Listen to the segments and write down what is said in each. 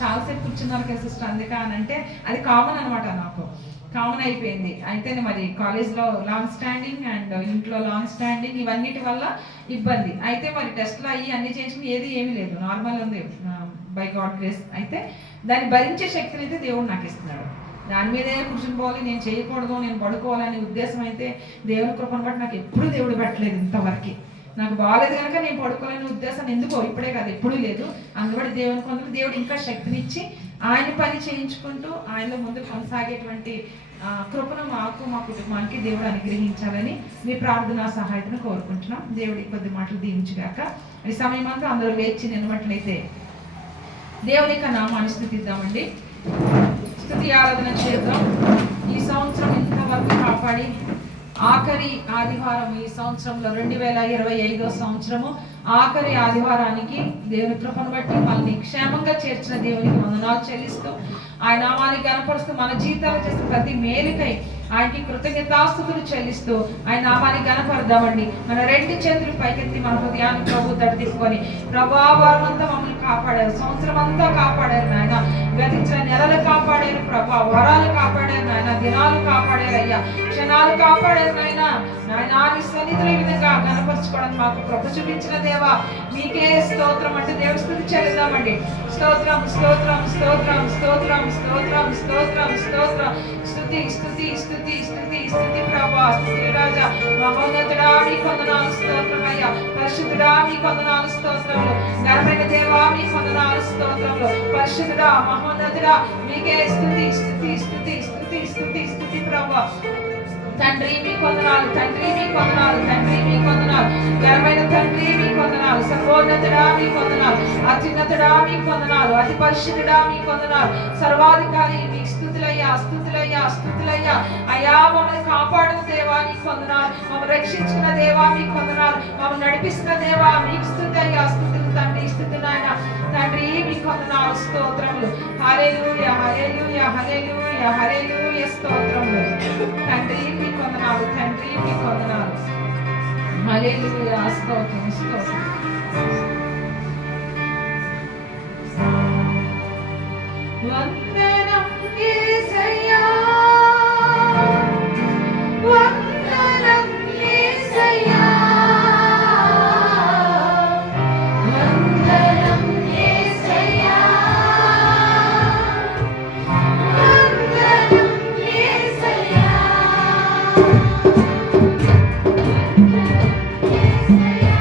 చాలాసేపు కూర్చున్నారు కదా సిస్టర్ అందుకే అని అంటే అది కామన్ అనమాట, నాకు కామన్ అయిపోయింది. అయితే మరి కాలేజ్లో లాంగ్ స్టాండింగ్ అండ్ ఇంట్లో లాంగ్ స్టాండింగ్ ఇవన్నిటి వల్ల ఇబ్బంది. అయితే మరి టెస్ట్లో అయ్యి అన్ని చేసిన ఏమీ లేదు, నార్మల్ ఉంది బై గాడ్ గ్రేస్. అయితే దాన్ని భరించే శక్తిని అయితే దేవుడు నాకు ఇస్తున్నాడు. దాని మీదే కూర్చుని పోవాలి, నేను చేయకూడదు, నేను పడుకోవాలనే ఉద్దేశం అయితే దేవుని కృపను బట్టి నాకు ఎప్పుడూ దేవుడు పెట్టలేదు. ఇంతవరకు నాకు బాగాలేదు కనుక నేను పడుకోవాలనే ఉద్దేశం ఎందుకో ఇప్పుడే కాదు ఎప్పుడూ లేదు. అందుబట్టి దేవుని కొందరు దేవుడు ఇంకా శక్తినిచ్చి ఆయన పని చేయించుకుంటూ ఆయనలో ముందు కొనసాగేటువంటి కృపను మాకు మా కుటుంబానికి దేవుడు అనుగ్రహించాలని మీ ప్రార్థనా సహాయతను కోరుకుంటున్నాం. దేవుడి కొద్ది మాటలు దీవించుగాక. ఈ సమయం అంతా అందరూ లేచి నిలబట్లయితే దేవుని యొక్క నామాన్ని స్తుతిద్దామండి. స్తుతి ఆరాధన చేద్దాం. ఈ సంవత్సరం ఇంతవరకు కాపాడి ఆఖరి ఆదివారం ఈ సంవత్సరంలో 2025 సంవత్సరము ఆఖరి ఆదివారానికి దేవుని కృపను బట్టి మనల్ని క్షేమంగా చేర్చిన దేవునికి వందనాలు చెల్లిస్తూ ఆయన నామాన్ని గణపరుస్తూ మన జీవితాలు చేసిన ప్రతి మేలుకై ఆయనకి కృతజ్ఞతాస్తుతులు చెల్లిస్తూ ఆయన నామాన్ని గణపరదామండి. మన రెండు చేతులు పైకెత్తి మన హృదయాన్ని ప్రభు తడితిప్పుకొని ప్రభావారం అంతా మమ్మల్ని కాపాడారు, సంవత్సరం అంతా కాపాడారు నాయన, గతించిన నెలలు కాపాడారు ప్రభా, వరాలు కాపాడారు నాయన, దినాలు కాపాడారు అయ్యా, క్షణాలు కాపాడారు నాయన. నాయన నీ సన్నిధిలో ఈ విధంగా గణపరచుకోవడానికి మాకు కృప చూపించిన దేవా మీకే స్తోత్రం అంటే దేవుడి స్తుతి చెల్లిద్దామండి. స్తోత్రం స్తోత్రం స్తోత్రం స్తోత్రం స్తోత్రం స్తోత్రం స్తోత్రం స్తుతి స్తుతి స్తుతి స్తుతి స్తుతి ప్రభా, స్తుతి రాజా, మహోన్నతుడా మీకు వందనాలు స్తోత్రం అయ్యా, పరిశుద్ధుడా మీకు వందనాలు స్తోత్రములు, ఘనమైన దేవా మీకు వందనాలు స్తోత్రములు, పరిశుద్ధుడా మహోన్నతుడా మీకే స్తుతి స్తుతి స్తుతి స్తుతి స్తుతి స్తుతి ప్రభా. తండ్రి మీకు వందనాలు, తండ్రి మీకు వందనాలు, తండ్రి మీకు వందనాలు, ఘనమైన తండ్రి మీకు వందనాలు, సర్వోన్నతుడా మీకు వందనాలు, అత్యున్నతుడా మీకు వందనాలు, అతి పరిశుద్ధుడా మీకు వందనాలు, సర్వాధికారి మీకు స్తుతులయ్యా స్తుతులయ్యా స్తుతులయ్యా. అయ్యా మమ్మల్ని కాపాడిన దేవా మీకు వందనాలు, మమ్మల్ని రక్షించిన దేవా మీకు వందనాలు, మమ్మల్ని నడిపిస్తున్న దేవా మీకు స్తుతి అయ్యా, స్తుతులు తండ్రి, స్తుతులు నాయన తండ్రి మీకు వందనాలు స్తోత్రములు. హల్లెలూయా హల్లెలూయా హల్లెలూయా హల్లెలూయా స్తోత్రములు. తండ్రి మీకు వందనాలు, తండ్రి మీకు వందనాలు. హల్లెలూయా స్తోత్రం స్తోత్రం. వందనం యేసయ్యా, వందనం యేసయ్యా, వందనం యేసయ్యా, వందనం యేసయ్యా, యేసయ్యా.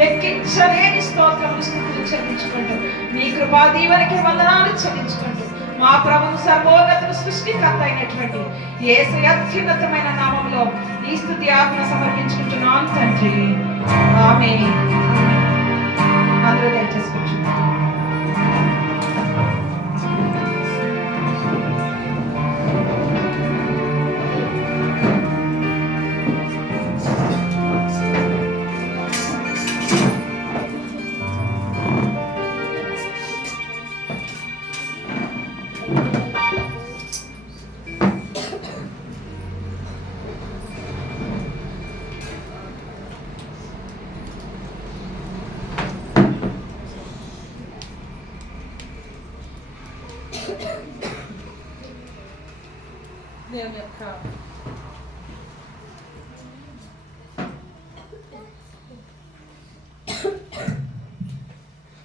లెక్కించలేని స్తోత్రములు స్తుతులు చెల్లించుకుంటూ నీ కృపా దీవెనకి వందనాలు చెల్లించుకుంటూ మా ప్రభువు సర్వోన్నతుడు సృష్టికర్త అయినటువంటి యేసు అత్యున్నతమైన నామంలో ఈ స్తుతి ఆత్మ సమర్పించుకుంటున్నాను తండ్రి. ఆమేన్. అందరూ దయచేసి కూర్చున్నారు.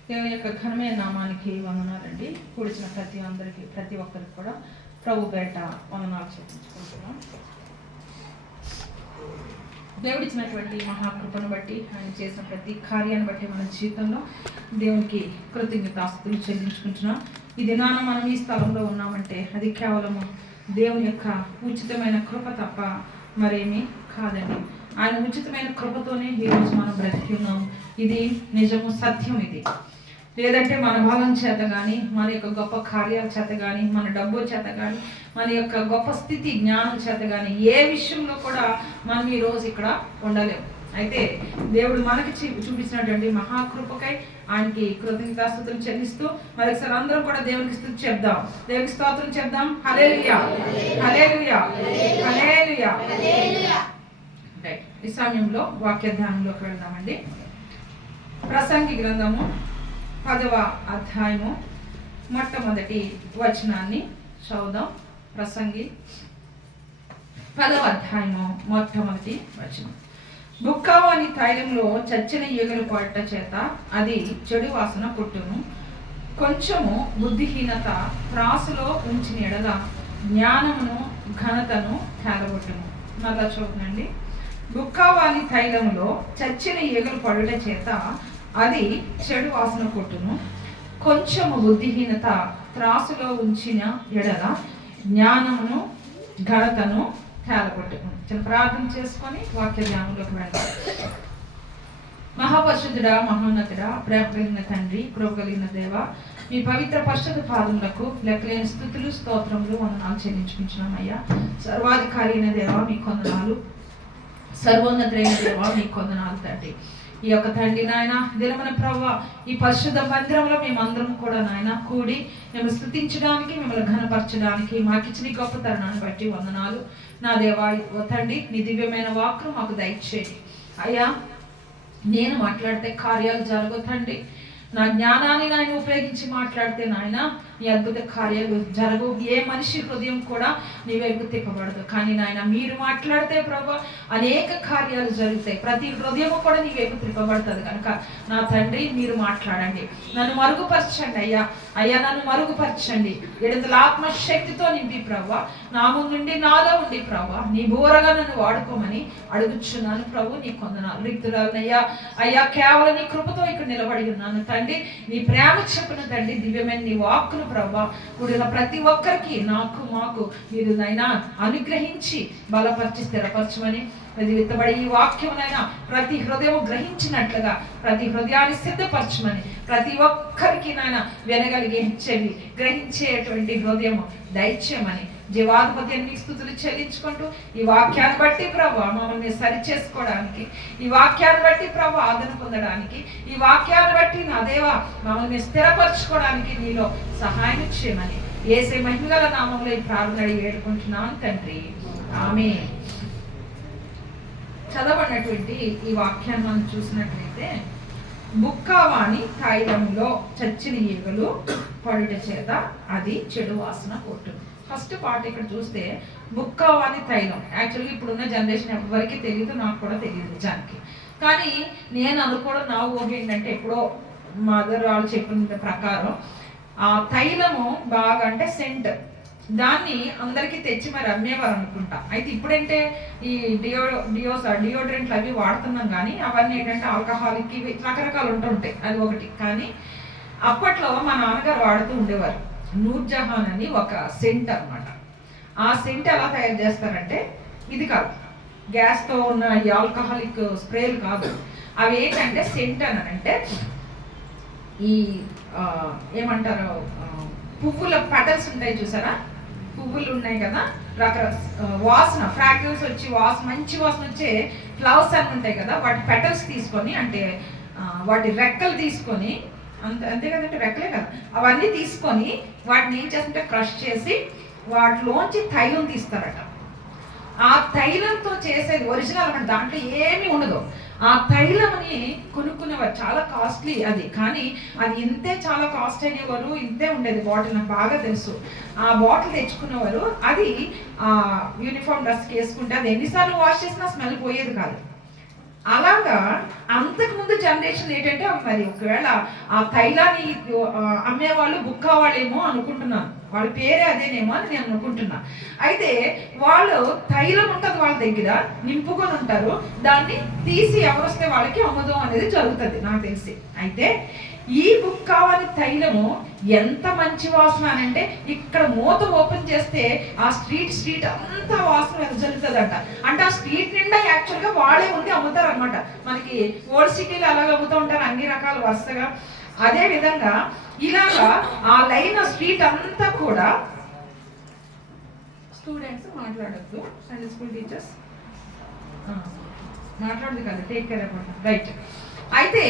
దేవుని యొక్క ఘనమైన నామానికి వందనాలండి. కూడిచిన ప్రతి ఒక్కరికి కూడా ప్రభు పేట వందనాలు చెల్లించుకుంటున్నాం. దేవుడిచ్చినటువంటి మహాకృపను బట్టి, ఆయన చేసిన ప్రతి కార్యాన్ని బట్టి మన జీవితంలో దేవునికి కృతజ్ఞతాస్తుతులు చెల్లించుకుంటున్నాం. ఈ దినాన మనం ఈ స్థలంలో ఉన్నామంటే అది కేవలము దేవుని యొక్క ఉచితమైన కృప తప్ప మరేమీ కాదండి. ఆయన ఉచితమైన కృపతోనే ఈరోజు మనం బ్రతికి ఉన్నాము. ఇది నిజము, సత్యం. ఇది లేదంటే మన బలం చేత కానీ, మన యొక్క గొప్ప కార్యాల చేత కానీ, మన డబ్బు చేత కానీ, మన యొక్క గొప్ప స్థితి జ్ఞానం చేత కానీ ఏ విషయంలో కూడా మనం ఈరోజు ఇక్కడ ఉండలేము. అయితే దేవుడు మనకి చూపించినటువంటి మహాకృపకై ఆయనకి కృతజ్ఞతాస్తుతులు చెల్లిస్తూ మరొకసారి అందరం కూడా దేవునికి స్తుతి చెప్దాం, దేవునికి స్తోత్రం చెప్దాం. హల్లెలూయా, హల్లెలూయా, హల్లెలూయా. రైట్, ఈ సమయంలో వాక్య ధ్యానంలోకి వెళ్దామండి. ప్రసంగి గ్రంథము 10వ అధ్యాయము మొట్టమొదటి వచనాన్ని చదువుదాం. ప్రసంగి 10వ అధ్యాయము మొట్టమొదటి వచనం. బుక్కావాని తైలంలో చచ్చిన ఈగలు పడట చేత అది చెడు వాసన పుట్టును. కొంచెము బుద్ధిహీనత త్రాసులో ఉంచిన ఎడల జ్ఞానమును ఘనతను తేలగొట్టును. మళ్ళా చూడండి. బుక్కావాని తైలంలో చచ్చిన ఈగలు పడుట చేత అది చెడు వాసన కొట్టును. కొంచెము బుద్ధిహీనత త్రాసులో ఉంచిన ఎడల జ్ఞానమును ఘనతను తేలగొట్టును. చిన్న ప్రార్థన చేసుకొని వాక్య ధ్యానంలోకి వెళ్దాం. మహాపరిశుద్ధుడా, మహోన్నతుడా, ప్రేమ కలిగిన తండ్రి, కృప కలిగిన దేవ, మీ పవిత్ర పరిశుద్ధ పాదములకు లెక్కలేని స్తుతులు స్తోత్రములు వందనాలు చెల్లించుకుంటున్నామయ్యా. సర్వాధికారి అయిన దేవ మీకు వందనాలు, సర్వోన్నతుడైన దేవ మీకు వందనాలు తండ్రి. ఈ యొక్క తండ్రి నాయన దినమున ప్రభువా ఈ పరిశుద్ధ మందిరంలో మేమందరం కూడా నాయన కూడి మేము స్తుతించడానికి, మిమ్మల్ని ఘనపరచడానికి మాకిచ్చిన గొప్ప తరుణాన్ని బట్టి వందనాలు. నా దేవా తండ్రి, నీ దివ్యమైన వాక్కు మాకు దయచేయండి అయ్యా. నేను మాట్లాడితే కార్యాలు జరగవు తండ్రి. నా జ్ఞానాన్ని నాయన ఉపయోగించి మాట్లాడితే నాయన నీ అద్భుత కార్యాలు జరగవు. ఏ మనిషి హృదయం కూడా నీ వైపు తిప్పబడదు. కానీ నాయన మీరు మాట్లాడితే ప్రభు అనేక కార్యాలు జరుగుతాయి. ప్రతి హృదయము కూడా నీ వైపు తిప్పబడుతుంది. కనుక నా తండ్రి మీరు మాట్లాడండి, నన్ను మరుగుపరచండి అయ్యా. అయ్యా నన్ను మరుగుపరచండి, ఎడతల ఆత్మశక్తితో నింపి ప్రభు నా ముందుండి నాలో ఉండి ప్రభు నీ బోరగా నన్ను వాడుకోమని అడుగుచున్నాను ప్రభు. నీ కొందనాలు రిక్తురాలనయ్యా. అయ్యా కేవలం నీ కృపతో ఇక్కడ నిలబడి ఉన్నాను తండ్రి. నీ ప్రేమ చెప్పున తండ్రి దివ్యమైన నీ వాక్కును ప్రభా కూడిన ప్రతి ఒక్కరికి నాకు మాకు మీరు నైనా అనుగ్రహించి బలపరిచి స్థిరపరచమని, అది విత్తబడి ఈ వాక్యమునైనా ప్రతి హృదయం గ్రహించినట్లుగా ప్రతి హృదయాన్ని సిద్ధపరచమని, ప్రతి ఒక్కరికి నాయన వినగలిగే చెవి గ్రహించేటువంటి హృదయము దయచేయమని జీవాధిపతి అన్ని స్తుతులు చెల్లించుకుంటూ ఈ వాక్యాన్ని బట్టి ప్రభు మమ్మల్ని సరి చేసుకోవడానికి, ఈ వాక్యాన్ని బట్టి ప్రభు ఆదరణ పొందడానికి, ఈ వాక్యాన్ని బట్టి నా దేవ మమ్మల్ని స్థిరపరచుకోవడానికి నీలో సహాయం చేయమని యేసే మహిమగల నామంలో ఈ ప్రార్థన వేడుకుంటున్నాను తండ్రి. ఆమేన్. చదవనటువంటి ఈ వాక్యాన్ని మనం చూసినట్లయితే, బుక్కావాణి తైలంలో చచ్చిన ఈగలు పడుట చేత అది చెడు వాసన కొట్టును. ఫస్ట్ పార్ట్ ఇక్కడ చూస్తే బుక్కావాని తైలం. యాక్చువల్గా ఇప్పుడున్న జనరేషన్ ఎవరికి తెలియదు, నాకు కూడా తెలియదు నిజానికి. కానీ నేను అనుకోవడం నా ఊహ ఏంటంటే, ఎప్పుడో మదర్ వాళ్ళు చెప్పిన ప్రకారం ఆ తైలము బాగా అంటే సెంట్ దాన్ని అందరికీ తెచ్చి మరి అమ్మేవారు అనుకుంటా. అయితే ఇప్పుడంటే ఈ డియోడ్రెంట్లు అవి వాడుతున్నాం, కానీ అవన్నీ ఏంటంటే ఆల్కహాలిక్ ఇవి రకరకాలు ఉంటుంటాయి, అది ఒకటి. కానీ అప్పట్లో మా నాన్నగారు వాడుతూ ఉండేవారు నూర్జహాన్ అని ఒక సెంట్ అనమాట. ఆ సెంట్ ఎలా తయారు చేస్తారంటే, ఇది కాదు గ్యాస్తో ఉన్న ఈ ఆల్కహాలిక్ స్ప్రేలు కాదు, అవి ఏంటంటే సెంట్ అని అంటే ఈ ఏమంటారు, పువ్వుల పెటల్స్ ఉంటాయి చూసారా, పువ్వులు ఉన్నాయి కదా, వాసన ఫ్రాగ్రెన్స్ వచ్చి మంచి వాసన వచ్చే ఫ్లవర్స్ అన్నీ ఉంటాయి కదా, వాటి పెటల్స్ తీసుకొని, అంటే వాటి రెక్కలు తీసుకొని, అంతే కదంటే రెక్కలే కదా, అవన్నీ తీసుకొని వాటిని ఏం చేస్తుంటే క్రష్ చేసి వాటిలోంచి తైలం తీస్తారట. ఆ తైలంతో చేసేది ఒరిజినల్ అంటే దాంట్లో ఏమీ ఉండదు. ఆ తైలంని కొనుక్కునేవారు, చాలా కాస్ట్లీ అది, కానీ అది ఇంతే చాలా కాస్ట్ అనేవారు, ఇంతే ఉండేది బాటిల్, నాకు బాగా తెలుసు. ఆ బాటిల్ తెచ్చుకునేవారు, అది యూనిఫామ్ డ్రెస్కి వేసుకుంటే అది ఎన్నిసార్లు వాష్ చేసినా స్మెల్ పోయేది కాదు. అలాగా అంతకుముందు జనరేషన్ ఏంటంటే మరి ఒకవేళ ఆ తైలాన్ని అమ్మేవాళ్ళు బుక్ అవ్వాలేమో అనుకుంటున్నాను, వాళ్ళ పేరే అదేనేమో అని నేను అనుకుంటున్నా. అయితే వాళ్ళు తైలం ఉంటుంది వాళ్ళ దగ్గర, నింపుకొని ఉంటారు, దాన్ని తీసి ఎవరొస్తే వాళ్ళకి అమ్మదం అనేది జరుగుతుంది నాకు తెలిసి. అయితే ఈ బుక్ కావాలి తైలము ఎంత మంచి వాసన అని అంటే, ఇక్కడ మూత ఓపెన్ చేస్తే ఆ స్ట్రీట్ అంతా వాసన వెదజల్లుతుందంట. అంటే ఆ స్ట్రీట్ నిండా యాక్చువల్గా వాళ్ళే ఉండి అమ్ముతారు అనమాట. మనకి ఓల్డ్ సిటీలో అలాగ అమ్ముతూ ఉంటారు అన్ని రకాల వరుసగా. అదే విధంగా ఇలాగా ఆ లైన్ స్ట్రీట్ అంతా కూడా స్టూడెంట్స్ మాట్లాడద్దు, సండే స్కూల్ టీచర్స్ మాట్లాడదు కదా, టేక్ కేర్ అబౌట్, రైట్. అయితే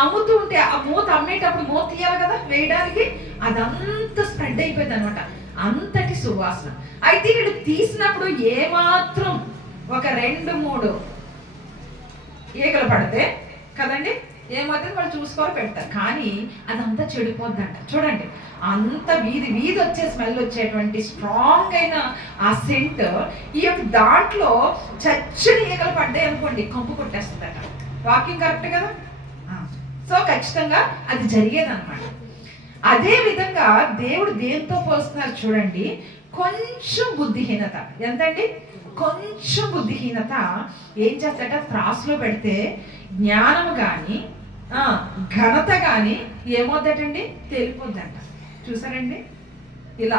అమ్ముతూ ఉంటే ఆ మూత అమ్మేటప్పుడు మూత తీయాలి కదా వేయడానికి, అదంతా స్ప్రెడ్ అయిపోయింది అనమాట, అంతటి సువాసన. అయితే వీడు తీసినప్పుడు ఏమాత్రం ఒక 2-3 ఈగలు పడితే కదండి ఏమవుతుంది, వాళ్ళు చూసుకొని పెడతారు, కానీ అదంతా చెడిపోద్దంట. చూడండి, అంత వీధి వచ్చే స్మెల్ వచ్చేటువంటి స్ట్రాంగ్ అయిన ఆ సెంట్, ఈ యొక్క దాంట్లో చచ్చని ఈగలు పడ్డాయి అనుకోండి, కంపు కొట్టేస్తుందట. వాకింగ్ కరెక్ట్ కదా, సో ఖచ్చితంగా అది జరిగేదన్నమాట. అదే విధంగా దేవుడు దేంతో పోస్తున్నారు చూడండి, కొంచెం బుద్ధిహీనత. ఎంతండి, కొంచెం బుద్ధిహీనత ఏం చేస్తాట, త్రాసులో పెడితే జ్ఞానం కానీ ఘనత కానీ ఏమవుద్దటండి, తేలిపోద్దంట. చూసారండి ఇలా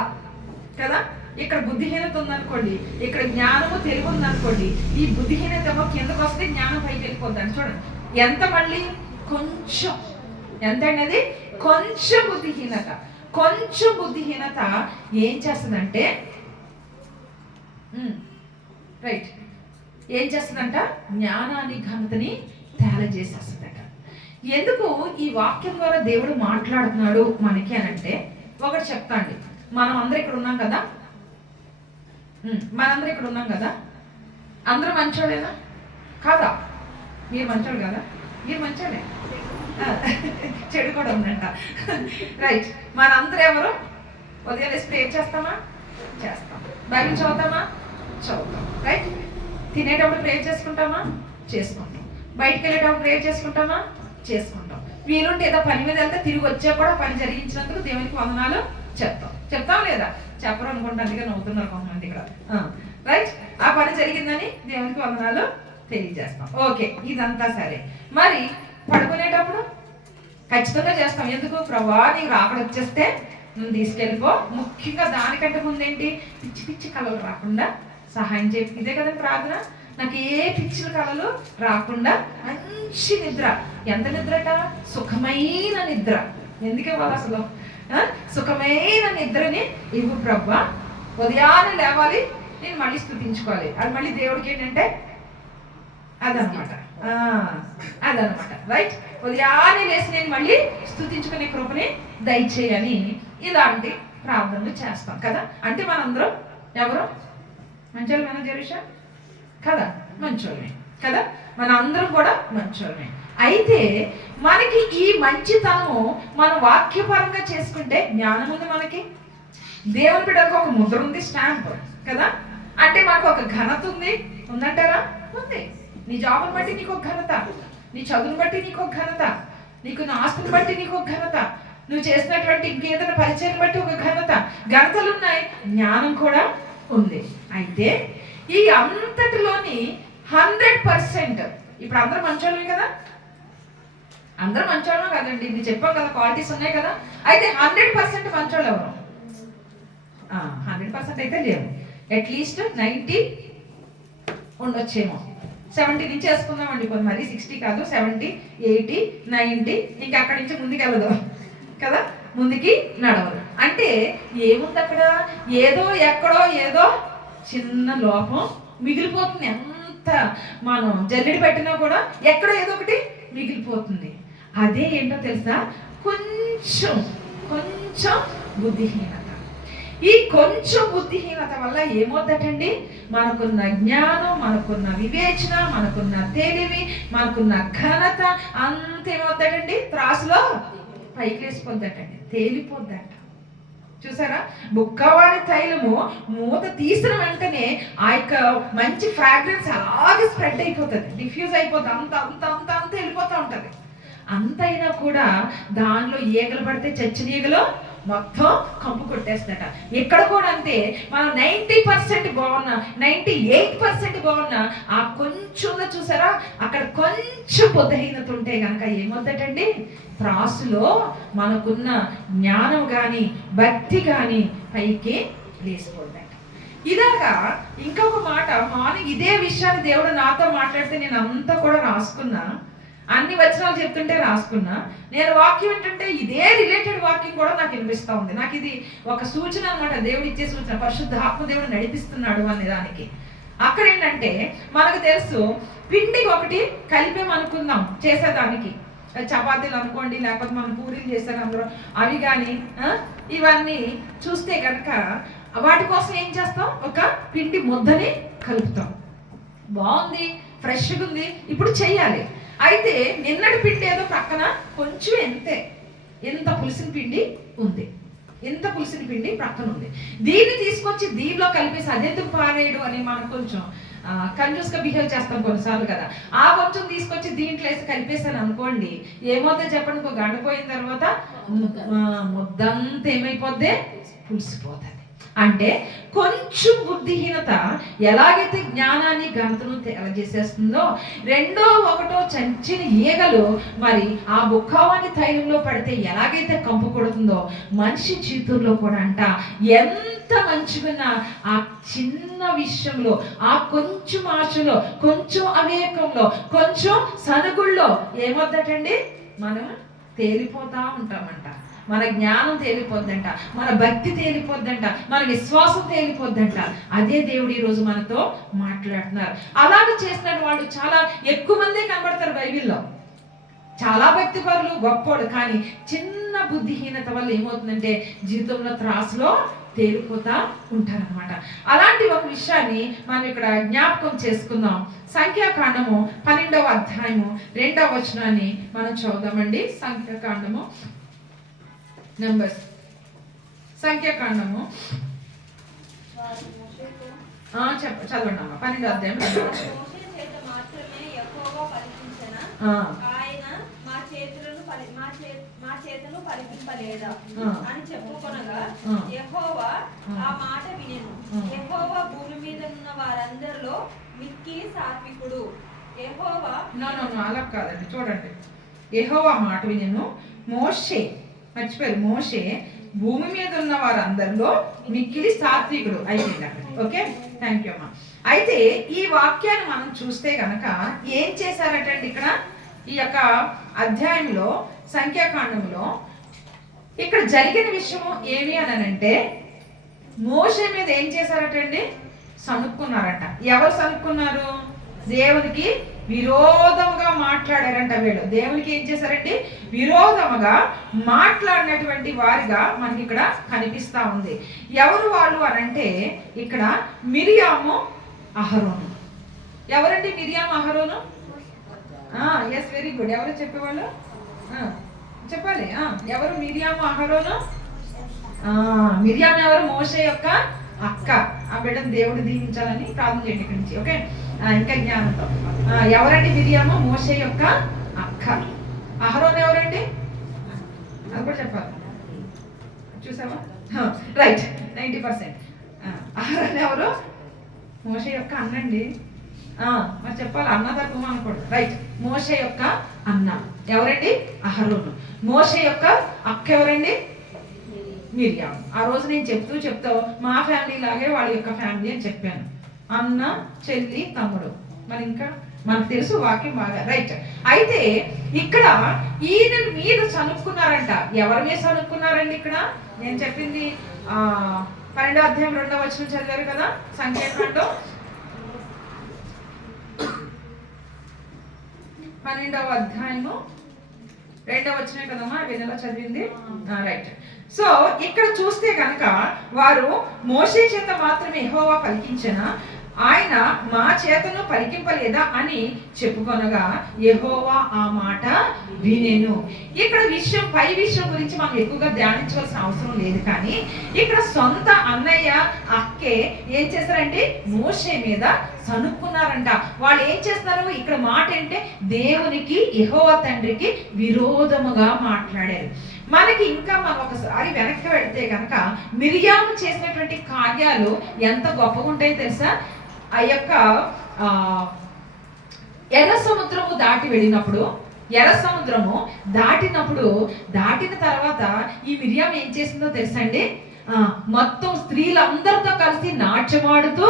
కదా, ఇక్కడ బుద్ధిహీనత ఉందనుకోండి, ఇక్కడ జ్ఞానము తెలివి ఉందనుకోండి, ఈ బుద్ధిహీనత ఏమో కిందకు వస్తే జ్ఞానం పైకి వెళ్ళిపోద్దండి. చూడండి ఎంత, మళ్ళీ కొంచెం ఎంత అనేది, కొంచెం బుద్ధిహీనత. కొంచెం బుద్ధిహీనత ఏం చేస్తుందంటే, రైట్, ఏం చేస్తుందంట, జ్ఞానాన్ని ఘనతని తేలజేసేస్తుందట. ఎందుకు ఈ వాక్యం ద్వారా దేవుడు మాట్లాడుతున్నాడు మనకి అని అంటే, ఒకటి చెప్తాండి, మనం అందరూ ఇక్కడ ఉన్నాం కదా, మనందరూ ఇక్కడ ఉన్నాం కదా, అందరూ మంచోళ్ళేనా కాదా? మీరు మంచోళ్ళు కదా, మీరు మంచోళ్ళే, చెడు కూడా ఉందంట, రైట్. మనందరూ ఎవరు ఉదయం వేసి ప్రేర్ చేస్తామా, చేస్తాం. బైబిల్ చదువుతామా, చదువుతాం, రైట్. తినేటప్పుడు ప్రేర్ చేసుకుంటామా, చేసుకుంటాం. బయటికి వెళ్ళేటప్పుడు ప్రేర్ చేసుకుంటామా, చేసుకుంటాం. వీలుంటే ఏదో పని మీద వెళ్తే తిరిగి వచ్చా కూడా పని జరిగించినందుకు దేవునికి వందనాలు చెప్తాం లేదా, చెప్పరు అనుకుంటా, అందుకే నవ్వుతున్నారు కొంతమంది ఇక్కడ, రైట్. ఆ పని జరిగిందని దేవునికి వందనాలు తెలియజేస్తాం. ఓకే, ఇదంతా సరే. మరి పడుకునేటప్పుడు ఖచ్చితంగా చేస్తాం. ఎందుకు, ప్రభా నీకు రాకడ వచ్చేస్తే నువ్వు తీసుకెళ్ళిపో. ముఖ్యంగా దానికంటే ముందేంటి, పిచ్చి పిచ్చి కళలు రాకుండా సహాయం చేయి. ఇదే కదా ప్రార్థన, నాకు ఏ పిచ్చిన కళలు రాకుండా మంచి నిద్ర. ఎంత నిద్రట, సుఖమైన నిద్ర. ఎందుకే వాళ్ళు అసలు సుఖమైన నిద్రని ఇవ్వు ప్రభా. ఉదయాన్నే లేవాలి, నేను మళ్ళీ స్తుతించుకోవాలి. అది మళ్ళీ దేవుడికి ఏంటంటే అదనమాట, రైట్. ఉదయాన్నే లేచి నేను మళ్ళీ స్తుతించుకునే కృపని దయచేయని ఇలాంటి ప్రార్థనలు చేస్తాం కదా. అంటే మనందరం ఎవరు మంచోళ్ళు, మన జరుషా కదా, మంచోళ్ళమే కదా, మన అందరం కూడా మంచోళ్ళమే. అయితే మనకి ఈ మంచితనము మన వాక్యపరంగా చేసుకుంటే జ్ఞానం ఉంది, మనకి దేవుని బిడ్డలకు ఒక ముద్ర ఉంది, స్టాంప్ కదా. అంటే మనకు ఒక ఘనత ఉందంటారా, ఉంది. నీ జాబుని బట్టి నీకు ఒక ఘనత, నీ చదువుని బట్టి నీకు ఒక ఘనత, నీకు నా ఆస్తిని బట్టి నీకు ఒక ఘనత, నువ్వు చేసినటువంటి ఇంకేదైనా పరిచయం బట్టి ఒక ఘనతలు ఉన్నాయి, జ్ఞానం కూడా ఉంది. అయితే ఈ అంతటిలోని 100%, ఇప్పుడు అందరూ మంచోళ్ళమే కదా, అందరూ మంచోళ్ళం కదండి, ఇది చెప్పాం కదా, క్వాలిటీస్ ఉన్నాయి కదా. అయితే 100% మంచోళ్ళు ఎవరు? 100% అయితే లేవు, అట్లీస్ట్ 90 ఉండొచ్చేమో. 70 నుంచి వేసుకుందామండి, కొంత మరి 60 కాదు, 70, 80, 90, ఇంకా అక్కడి నుంచి ముందుకు వెళ్ళదు కదా, ముందుకి నడవదు. అంటే ఏముంది అక్కడ? ఏదో ఎక్కడో ఏదో చిన్న లోపం మిగిలిపోతుంది. ఎంత మనం జల్లెడి పెట్టినా కూడా ఎక్కడో ఏదో ఒకటి మిగిలిపోతుంది. అదే ఏంటో తెలుసా? కొంచెం బుద్ధిహీనత. ఈ కొంచెం బుద్ధిహీనత వల్ల ఏమవుతుందండి, మనకున్న జ్ఞానం, మనకున్న వివేచన, మనకున్న తెలివి, మనకున్న ఘనత అంతేమవుతాడండి, త్రాసులో పైకి లేసిపోద్దటండి, తేలిపోద్దట. చూసారా? బుక్కవాని తైలము మూత తీసిన వెంటనే ఆ యొక్క మంచి ఫ్రాగ్రెన్స్ అలాగే స్ప్రెడ్ అయిపోతుంది, డిఫ్యూజ్ అయిపోతుంది, అంత వెళ్ళిపోతూ ఉంటుంది. అంతైనా కూడా దానిలో ఈగలు పడితే చచ్చిన ఈగలు మొత్తం కంపు కొట్టేస్తట. ఇక్కడ కూడా అంతే, మనం 90% బాగున్నా, 98% బాగున్నా, ఆ కొంచెంలో చూసారా, అక్కడ కొంచెం బుద్ధహీనత ఉంటే కనుక ఏమవుతుందండి, త్రాసులో మనకున్న జ్ఞానం కానీ భక్తి కానీ పైకి లేసిపోతుందట. ఇలాగా ఇంకొక మాట, మార్నింగ్ ఇదే విషయాన్ని దేవుడు నాతో మాట్లాడితే నేను అంతా కూడా రాసుకున్నా, అన్ని వచనాలు చెప్తుంటే రాసుకున్నా. నేను వాక్యం ఏంటంటే ఇదే రిలేటెడ్ వాక్యం కూడా నాకు వినిపిస్తూ ఉంది. నాకు ఇది ఒక సూచన అనమాట, దేవుడు ఇచ్చే సూచన, పరిశుద్ధాత్మ దేవుడు నడిపిస్తున్నాడు అనే దానికి. అక్కడ ఏంటంటే మనకు తెలుసు, పిండికి ఒకటి కలిపేమనుకుందాం చేసేదానికి, చపాతీలు అనుకోండి, లేకపోతే మనం పూరీలు చేస్తారు అందరూ, అవి కానీ ఇవన్నీ చూస్తే కనుక వాటి కోసం ఏం చేస్తాం, ఒక పిండి ముద్దని కలుపుతాం. బాగుంది, ఫ్రెష్గా ఉంది, ఇప్పుడు చెయ్యాలి. అయితే నిన్నటి పిండి ఏదో పక్కన కొంచెం ఎంత పులిసిన పిండి ఉంది, ఎంత పులిసిన పిండి పక్కన ఉంది, దీన్ని తీసుకొచ్చి దీనిలో కలిపేసి అదెందుకు పారేయడు అని మనం కొంచెం కన్ఫ్యూజ్గా బిహేవ్ చేస్తాం కొన్నిసార్లు కదా. ఆ కొంచెం తీసుకొచ్చి దీంట్లో వేసి కలిపేసాను అనుకోండి, ఏమవుతుందో చెప్పండి, ఒక గంట పోయిన తర్వాత ముద్దంతా ఏమైపోద్ది, పులిసిపోతుంది. అంటే కొంచెం బుద్ధిహీనత ఎలాగైతే జ్ఞానాన్ని ఘనతను చేసేస్తుందో, రెండో ఒకటో చంచిన ఈగలు మరి ఆ బుక్కవాని తైలంలో పడితే ఎలాగైతే కంపు కొడుతుందో, మనిషి జీవితంలో కూడా అంట ఎంత మంచిగా ఆ చిన్న విషయంలో, ఆ కొంచెం ఆశలో, కొంచెం అవివేకంలో, కొంచెం సనుగుల్లో ఏమవుతుందండి, మనం తేలిపోతా ఉంటామంట. మన జ్ఞానం తేలిపోద్దంట, మన భక్తి తేలిపోద్దంట, మన విశ్వాసం తేలిపోద్దంట. అదే దేవుడు ఈరోజు మనతో మాట్లాడుతున్నారు. అలాగ చేసిన వాళ్ళు చాలా ఎక్కువ మందే కనబడతారు బైబిల్లో, చాలా భక్తి పరులు, గొప్పోడు, కానీ చిన్న బుద్ధిహీనత వల్ల ఏమవుతుందంటే జీవితంలో త్రాసులో తేలిపోతా ఉంటారనమాట. అలాంటి ఒక విషయాన్ని మనం ఇక్కడ జ్ఞాపకం చేసుకుందాం. సంఖ్యాకాండము 12వ అధ్యాయము 2వ వచనాన్ని మనం చదువుదామండి. సంఖ్యాకాండము నంబర్స్, సంఖ్యాకాండము చదవండి అమ్మ. 12వ అధ్యాయం మా చేతులు పరిపింపలేదా అని చెప్పుకొనగా యెహోవా ఆ మాట వినెను. యెహోవా భూమి మీద ఉన్న వారందరిలో మిక్కిలి సాత్వికుడు. యెహోవా అలా కాదండి, చూడండి, యెహోవా మాట వినెను. మోషే, మర్చిపోయారు, మోషే భూమి మీద ఉన్న వారందరిలో మిక్కిలి సాత్వికుడు అయిపోయింది అక్కడ. ఓకే, థ్యాంక్ యూ అమ్మా. అయితే ఈ వాక్యాన్ని మనం చూస్తే గనక ఏం చేశారటండి ఇక్కడ ఈ యొక్క అధ్యాయంలో, సంఖ్యాకాండంలో ఇక్కడ జరిగిన విషయము ఏమి అని అంటే, మోషే మీద ఏం చేశారటండి, సనుక్కున్నారట. ఎవరు సనుక్కున్నారు? దేవునికి విరోధముగా మాట్లాడారంట వీళ్ళు. దేవునికి ఏం చేశారంటే విరోధముగా మాట్లాడినటువంటి వారిగా మనకి ఇక్కడ కనిపిస్తా ఉంది. ఎవరు వాళ్ళు అనంటే ఇక్కడ మిరియాము, అహరోను. ఎవరండి మిరియాము, అహరోను? Yes, very good. ఎవరు చెప్పేవాళ్ళు చెప్పాలి. ఎవరు మిరియాము, అహరోను? మిరియాము ఎవరు? మోషే యొక్క అక్క. ఆ బిడ్డను దేవుడు దీవించాలని ప్రార్థన చేయండి ఇక్కడి నుంచి. ఓకే, ఇంకా జ్ఞానంతో. ఎవరండి మిరియాము? మోషే యొక్క అక్క. అహరోను ఎవరండి? అది కూడా చెప్పాలి. చూసావా? రైట్, 90%. అహరోన్ ఎవరు? మోషే యొక్క అన్నండి. మరి చెప్పాలి, అన్న తరపు అనకూడదు. రైట్, మోషే యొక్క అన్న ఎవరండి? అహరోను. మోషే యొక్క అక్క ఎవరండి? మిరియాం. ఆ రోజు నేను చెప్తూ మా ఫ్యామిలీ లాగే వాళ్ళ యొక్క ఫ్యామిలీ అని చెప్పాను. అన్న, చెల్లి, తమ్ముడు. మరి ఇంకా మనకు తెలుసు వాక్యం బాగా. రైట్, అయితే ఇక్కడ ఈయన మీద చనుక్కున్నారంట. ఎవరి మీద చనుక్కున్నారండి? ఇక్కడ నేను చెప్పింది 12వ అధ్యాయం 2వ వచనం చదివారు కదా, సంఖ్యాకాండం 12వ అధ్యాయము 2వ వచనం కదమ్మా వెన్నెల చదివింది. రైట్. సో ఇక్కడ చూస్తే కనుక వారు మోషే చేత మాత్రమే యెహోవా పలికించిన, ఆయన మా చేతను పలికింపలేదా అని చెప్పుకొనగా యెహోవా ఆ మాట వినెను. ఇక్కడ పై విషయం గురించి మనం ఎక్కువగా ధ్యానించవలసిన అవసరం లేదు. కానీ ఇక్కడ సొంత అన్నయ్య అక్కే ఏం చేస్తారంటే మోషే మీద సనుక్కున్నారంట. వాళ్ళు ఏం చేస్తారు? ఇక్కడ మాట అంటే దేవునికి, యెహోవా తండ్రికి విరోధముగా మాట్లాడారు. మనకి ఇంకా మనం ఒకసారి వెనక్కి వెళ్తే కనుక మిరియాము చేసినటువంటి కార్యాలు ఎంత గొప్పగా ఉంటాయో తెలుసా? ఆ యొక్క ఎర్ర సముద్రము దాటి వెళ్ళినప్పుడు, ఎర్ర సముద్రము దాటిన తర్వాత ఈ మిరియాము ఏం చేసిందో తెలుసా అండి? మొత్తం స్త్రీలందరితో కలిసి నాట్యమాడుతూ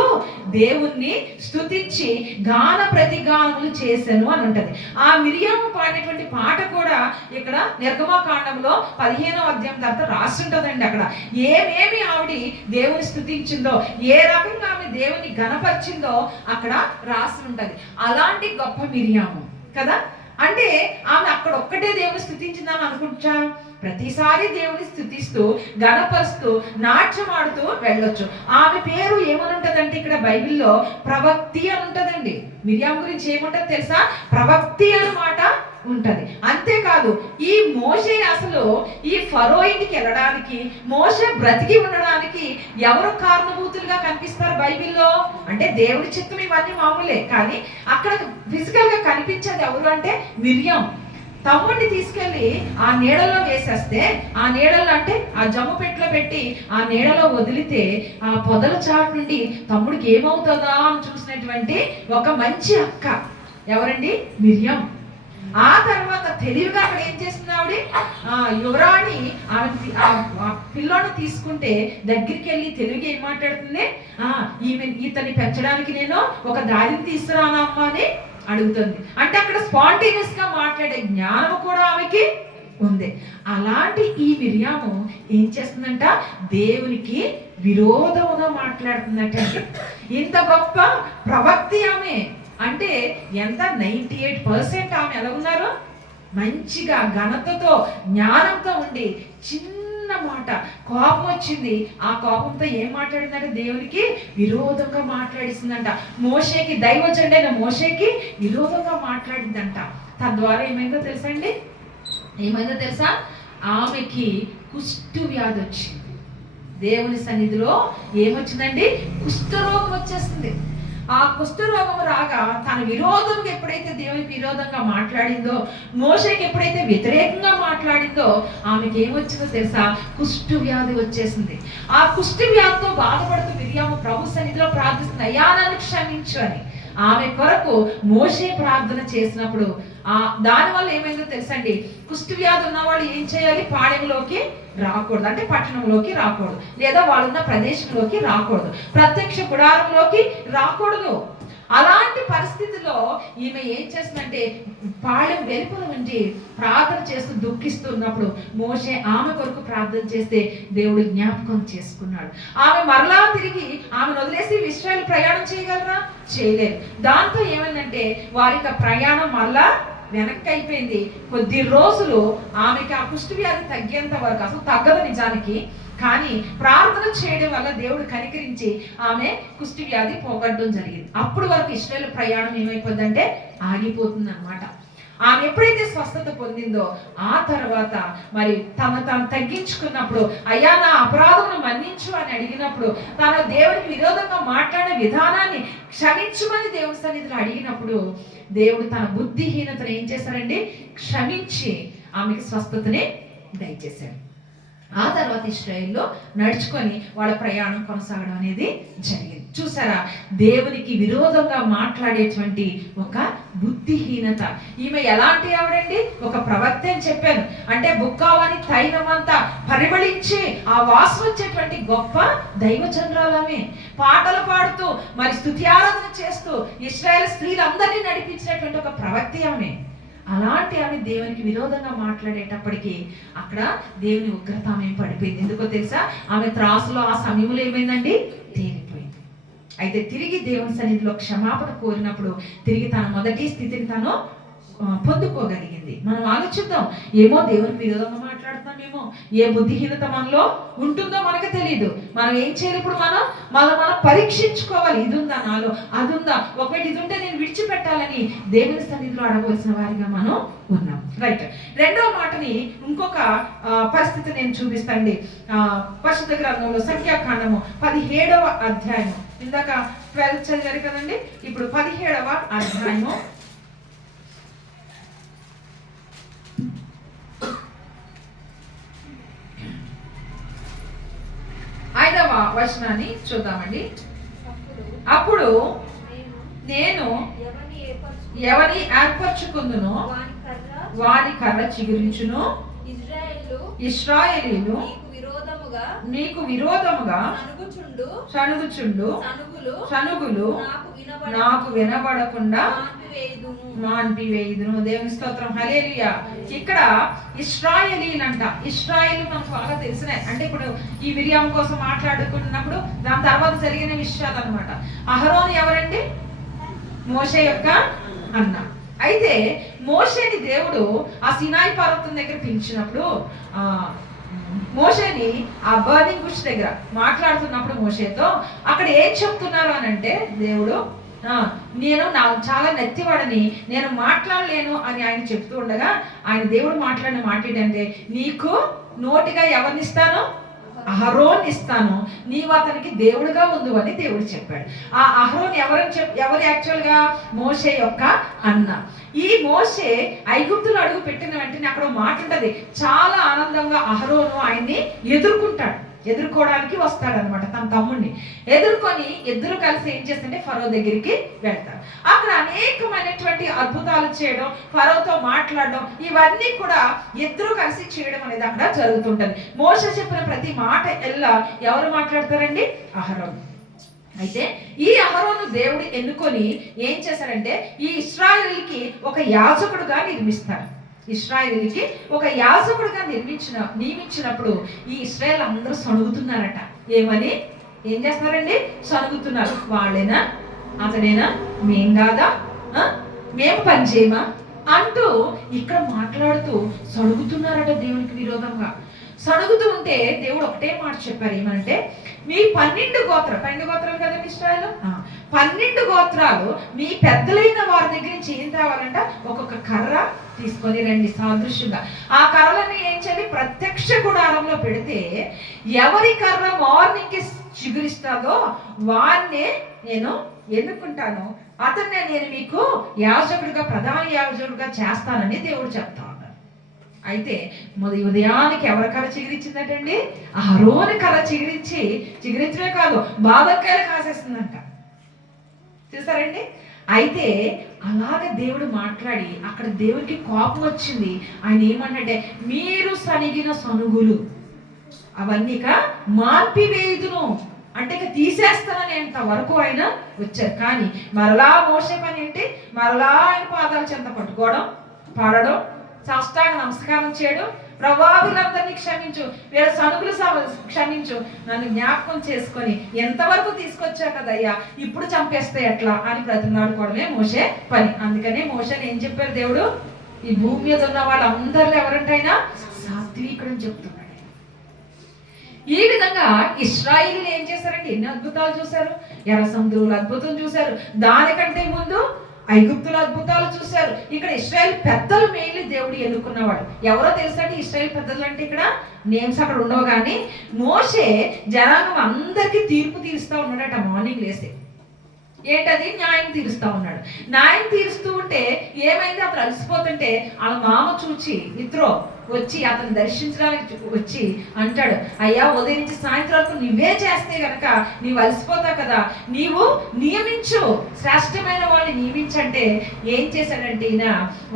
దేవుణ్ణి స్తుతించి గాన ప్రతిగానములు చేశాను అని ఉంటది. ఆ మిరియాము పాడినటువంటి పాట కూడా ఇక్కడ నిర్గమకాండంలో 15వ అధ్యాయం తర్వాత రాసి ఉంటుందండి. అక్కడ ఏమేమి ఆవిడ దేవుని స్తుతించిందో, ఏ రకంగా ఆమె దేవుని గణపరిచిందో అక్కడ రాసి ఉంటది. అలాంటి గొప్ప మిరియాము కదా. అంటే ఆమె అక్కడ ఒక్కటే దేవుని స్తుతించిందని అనుకుంటా? ప్రతిసారి దేవుని స్తుతిస్తూ గణపరుస్తూ నాట్యమాడుతూ వెళ్ళొచ్చు. ఆమె పేరు ఏమని ఉంటదంటే ఇక్కడ బైబిల్లో ప్రవక్తి అని ఉంటదండి. మిరియాం గురించి ఏముంటది తెలుసా? ప్రవక్తి అన్నమాట ఉంటది. అంతేకాదు ఈ మోషే అసలు ఈ ఫరో ఇంటికి వెళ్ళడానికి, మోషే బ్రతికి ఉండడానికి ఎవరు కారణభూతులుగా కనిపిస్తారు బైబిల్లో? అంటే దేవుడి చిత్తం ఇవన్నీ మామూలే, కానీ అక్కడ ఫిజికల్ గా కనిపించేది ఎవరు అంటే మిరియాం. తమ్ముడిని తీసుకెళ్లి ఆ నీడలో వేసేస్తే, ఆ నీడలో అంటే ఆ జమ్ము పెట్టెలో పెట్టి ఆ నీడలో వదిలితే ఆ పొదల చాటు నుండి తమ్ముడికి ఏమవుతుందా అని చూసినటువంటి ఒక మంచి అక్క ఎవరండి? మిరియాం. ఆ తర్వాత తెలివిగా అక్కడ ఏం చేస్తుంది ఆవిడ? యువరాణి ఆమె పిల్లోని తీసుకుంటే దగ్గరికి వెళ్ళి తెలివిగా ఏం మాట్లాడుతుంది? ఇతన్ని పెంచడానికి నేను ఒక దారిని తీసుకురానమ్మా అని అడుగుతుంది. అంటే అక్కడ స్పాంటేనియస్ గా మాట్లాడే జ్ఞానం కూడా ఆమెకి ఉంది. అలాంటి ఈ మిరియాము ఏం చేస్తుందంట? దేవునికి విరోధముగా మాట్లాడుతుందంట. ఇంత గొప్ప ప్రవక్తి ఆమె. అంటే ఎంత 98% ఆమె ఎలా ఉన్నారు? మంచిగా ఘనతతో జ్ఞానంతో ఉండి చిన్న మాట కోపం వచ్చింది. ఆ కోపంతో ఏం మాట్లాడిందంటే దేవునికి విరోధంగా మాట్లాడిస్తుందంట. మోషేకి, దైవజనుడైన మోషేకి విరోధంగా మాట్లాడిందంట. తద్వారా ఏమైందో తెలుసా అండి? ఏమైందో తెలుసా? ఆమెకి కుష్టు వ్యాధి వచ్చింది. దేవుని సన్నిధిలో ఏమొచ్చిందండి? కుష్ఠరోగం వచ్చేస్తుంది. ఆ కుష్ఠరోగం రాగా తన విరోధంగా ఎప్పుడైతే దేవునికి విరోధంగా మాట్లాడిందో, మోషేకి ఎప్పుడైతే వ్యతిరేకంగా మాట్లాడిందో ఆమెకి ఏమొచ్చిందో తెలుసా? కుష్ఠ వ్యాధి వచ్చేసింది. ఆ కుష్ఠ వ్యాధితో బాధపడుతూ మిరియాము ప్రభు సన్నిధిలో ప్రార్థిస్తుంది, అయ్యా నన్ను క్షమించు అని. ఆమె కొరకు మోషే ప్రార్థన చేసినప్పుడు దానివల్ల ఏమైందో తెలుసండి? కుష్ఠ వ్యాధి ఉన్న వాళ్ళు ఏం చేయాలి? పాడెంలోకి రాకూడదు, అంటే పట్టణంలోకి రాకూడదు, లేదా వాళ్ళున్న ప్రదేశంలోకి రాకూడదు, ప్రత్యక్ష గుడారంలోకి రాకూడదు. అలాంటి పరిస్థితిలో ఈమె ఏం చేస్తుందంటే పాళెం వెలుపల ఉండి ప్రార్థన చేస్తూ దుఃఖిస్తున్నప్పుడు మోషే ఆమె కొరకు ప్రార్థన చేస్తే దేవుడు జ్ఞాపకం చేసుకున్నాడు. ఆమె మరలా తిరిగి ఆమెను వదిలేసి ఇశ్రాయేలు ప్రయాణం చేయగలరా? చేయలేరు. దాంతో ఏమైందంటే వారికి ప్రయాణం మరలా వెనక్కి అయిపోయింది. కొద్ది రోజులు ఆమెకి ఆ కుష్ఠ వ్యాధి తగ్గేంత వరకు, అసలు తగ్గదు నిజానికి, కానీ ప్రార్థన చేయడం వల్ల దేవుడు కనికరించి ఆమె కుష్ఠ వ్యాధి పోగొట్టడం జరిగింది. అప్పుడు వరకు ఇశ్రాయేలు ప్రయాణం ఏమైపోతుందంటే ఆగిపోతుంది అన్నమాట. ఆమె ఎప్పుడైతే స్వస్థత పొందిందో ఆ తర్వాత మరి తను తగ్గించుకున్నప్పుడు, అయ్యా నా అపరాధమును మన్నించు అని అడిగినప్పుడు, తన దేవుడికి విరోధంగా మాట్లాడే విధానాన్ని క్షమించుమని దేవుని సన్నిధిలో అడిగినప్పుడు దేవుడు తన బుద్ధిహీనతను ఏం చేశారండి? క్షమించి ఆమెకి స్వస్థతని దయచేశారు. ఆ తర్వాత ఇశ్రాయేల్లో నడుచుకొని వాళ్ళ ప్రయాణం కొనసాగడం అనేది జరిగింది. చూసారా, దేవునికి విరోధంగా మాట్లాడేటువంటి ఒక బుద్ధిహీనత. ఈమె ఎలాంటి ఆవిడండి? ఒక ప్రవక్త అని చెప్పాను. అంటే బుక్కావని తైలమంతా పరిమళించి ఆ వాసన వచ్చేటువంటి గొప్ప దైవచంద్రాలమే. పాటలు పాడుతూ మరి స్తుతి ఆరాధన చేస్తూ ఇశ్రాయేల్ స్త్రీలందరినీ నడిపించినటువంటి ఒక ప్రవక్త ఆమె. అలాంటి ఆమె దేవునికి విరోధంగా మాట్లాడేటప్పటికీ అక్కడ దేవుని ఉగ్రత ఆమె పడిపోయింది. ఎందుకో తెలుసా? ఆమె త్రాసులో ఆ సమయంలో ఏమైందండి? తేలిపోయింది. అయితే తిరిగి దేవుని సన్నిధిలో క్షమాపణ కోరినప్పుడు తిరిగి తన మొదటి స్థితిని తను పొందుకోగలిగింది. మనం ఆలోచిద్దాం, ఏమో దేవునికి విరోధంగా మాట్లాడుతున్నామేమో, ఏ బుద్ధిహీనత మనలో ఉంటుందో మనకు తెలియదు. మనం ఏం చేయాలి? ఇప్పుడు మనం పరీక్షించుకోవాలి. ఇది ఉందా నాలో, అది ఉందా, ఒకవేళ ఇది ఉంటే నేను విడిచిపెట్టాలని దేవుని సన్నిధిలో అడగవలసిన వారిగా మనం ఉన్నాం. రైట్. రెండవ మాటని ఇంకొక పరిస్థితి నేను చూపిస్తాండి. పరిశుద్ధ గ్రంథంలో సంఖ్యాకాండము 17వ అధ్యాయము. ఇందాక 12 చదివారు కదండి, ఇప్పుడు 17వ అధ్యాయము 5వ వచనాన్ని చూద్దామండి. అప్పుడు నేను ఎవరిని ఏర్పరచుకుందునో వారి కర్ర చిగురించును, ఇశ్రాయేలీయులు నీకు విరోధముగా సణుగుచుండు సనుగులు నాకు వినబడకుండా మాన్పివేయుదును. దేవుని స్తోత్రం, హల్లెలూయా. ఇక్కడ ఇశ్రాయేలీలంట. ఇశ్రాయేలు మనకు బాగా తెలిసినాయి. అంటే ఇప్పుడు ఈ మిరియాం కోసం మాట్లాడుకున్నప్పుడు దాని తర్వాత జరిగిన విషయాలు అనమాట. అహరోను ఎవరండి? మోషే యొక్క అన్న. అయితే మోషేని దేవుడు ఆ సినాయి పర్వతం దగ్గర పిలిచినప్పుడు మోషేని ఆ బర్నింగ్ బుష్ దగ్గర మాట్లాడుతున్నప్పుడు మోషేతో అక్కడ ఏం చెప్తున్నారు అని అంటే, దేవుడు నేను చాలా నెత్తివాడని, నేను మాట్లాడలేను అని ఆయన చెప్తూ ఉండగా ఆయన దేవుడు మాట్లాడిన మాట ఏంటంటే, నీకు నోటిగా ఎవరిని ఇస్తాను? అహరోన్ ఇస్తాను, నీవు అతనికి దేవుడుగా ఉండు అని దేవుడు చెప్పాడు. ఆ అహరోన్ ఎవరు యాక్చువల్గా? మోషే యొక్క అన్న. ఈ మోషే ఐగుప్తులో అడుగు పెట్టిన వెంటనే అక్కడ మాట ఉంటది, చాలా ఆనందంగా అహరోను ఆయన్ని ఎదుర్కోవడానికి వస్తాడనమాట. తన తమ్ముడిని ఎదుర్కొని ఇద్దరు కలిసి ఏం చేస్తుంటే ఫరో దగ్గరికి వెళ్తారు. అక్కడ అనేకమైనటువంటి అద్భుతాలు చేయడం, ఫరోతో మాట్లాడడం, ఇవన్నీ కూడా ఇద్దరు కలిసి చేయడం అనేది అక్కడ జరుగుతుంటది. మోషే చెప్పిన ప్రతి మాట ఎల్లా ఎవరు మాట్లాడతారండి? అహరోను. అయితే ఈ అహరోను దేవుడు ఎన్నుకొని ఏం చేశారంటే ఈ ఇశ్రాయేలుకి ఒక యాజకుడుగా నిర్మిస్తారు. ఇశ్రాయేలుకి ఒక యాజకుడిగా నియమించినప్పుడు ఈ ఇశ్రాయేల్ అందరూ సణుగుతున్నారట. ఏం చేస్తున్నారండి? సణుగుతున్నారు. వాళ్ళేనా? అతడేనా? మేం కాదా? మేము పని చేయమా అంటూ ఇక్కడ మాట్లాడుతూ సణుగుతున్నారట దేవునికి విరోధంగా. సణుగుతూ ఉంటే దేవుడు ఒకటే మాట చెప్పారు, ఏమంటే మీ 12 గోత్రాలు కదండి ఇశ్రాయేలు, 12 గోత్రాలు మీ పెద్దలైన వారి దగ్గర నుంచి ఏం తేవాలంట? ఒక్కొక్క కర్ర తీసుకొని రండి సాదృశ్యంగా. ఆ కర్రలని ఏం చేయాలి? ప్రత్యక్ష గుడారంలో పెడితే ఎవరి కర్ర మార్నింగ్కి చిగురిస్తాదో వారినే నేను ఎన్నుకుంటాను, అతన్నే నేను మీకు యాజకుడిగా, ప్రధాన యాజకుడిగా చేస్తానని దేవుడు చెప్తా ఉన్నాడు. అయితే ఉదయానికి ఎవరి కర్ర చిగురించిందటండి? అహరోను కర్ర చిగురించడమే కాదు, బాదకాయలు కాసేస్తుందంట. చూసారండి? అయితే అలాగ దేవుడు మాట్లాడి అక్కడ దేవుడికి కోపం వచ్చింది. ఆయన ఏమన్నాడే, మీరు సనిగిన సనుగులు అవన్నీ మాన్పివేయుదును అంటే తీసేస్తానని అంత వరకు ఆయన వచ్చారు. కానీ మరలా మోసే పని ఏంటి? మరలా ఆయన పాదాల చెంత పట్టుకోవడం, పాడడం, సాష్టాంగ నమస్కారం చేయడం, ప్రభావులందరినీ క్షమించు, వీళ్ళ సనుగులు క్షమించు, నన్ను జ్ఞాపకం చేసుకొని ఎంతవరకు తీసుకొచ్చా కదయ్యా, ఇప్పుడు చంపేస్తే ఎట్లా అని బ్రతిమాడుకోవడమే మోషే పని. అందుకనే మోషేని ఏం చెప్పారు దేవుడు? ఈ భూమి మీద ఉన్న వాళ్ళందరిలో ఎవరంటైనా సాత్వికుడు అని చెప్తున్నాడు. ఈ విధంగా ఇశ్రాయేలీయులు ఏం చేశారంటే ఎన్ని అద్భుతాలు చూశారు. ఎర్ర సముద్రంలో అద్భుతం చూశారు, దానికంటే ముందు ఐగుప్తుల అద్భుతాలు చూశారు. ఇక్కడ ఇశ్రాయేల్ పెద్దలు మెయిన్లీ దేవుడు ఎన్నుకున్నవాడు. ఎవరో తెలుసండి ఇశ్రాయేల్ పెద్దలు అంటే? ఇక్కడ నేమ్స్ అక్కడ ఉండవు, కానీ మోషే జనాంగం అందరికీ తీర్పు తీరుస్తూ ఉన్నాడట మార్నింగ్ లేస్తే. ఏంటది? న్యాయం తీరుస్తా ఉన్నాడు. న్యాయం తీరుస్తూ ఉంటే ఏమైంది? అతను అలసిపోతుంటే వాళ్ళ మామ చూచి ఇత్రో వచ్చి అతను దర్శించడానికి వచ్చి అంటాడు, అయ్యా ఉదయం నుంచి సాయంత్రం వరకు నువ్వే చేస్తే గనక నీవు అలసిపోతావు కదా, నీవు నియమించు, శ్రేష్టమైన వాళ్ళని నియమించంటే ఏం చేశాడంటే ఈయన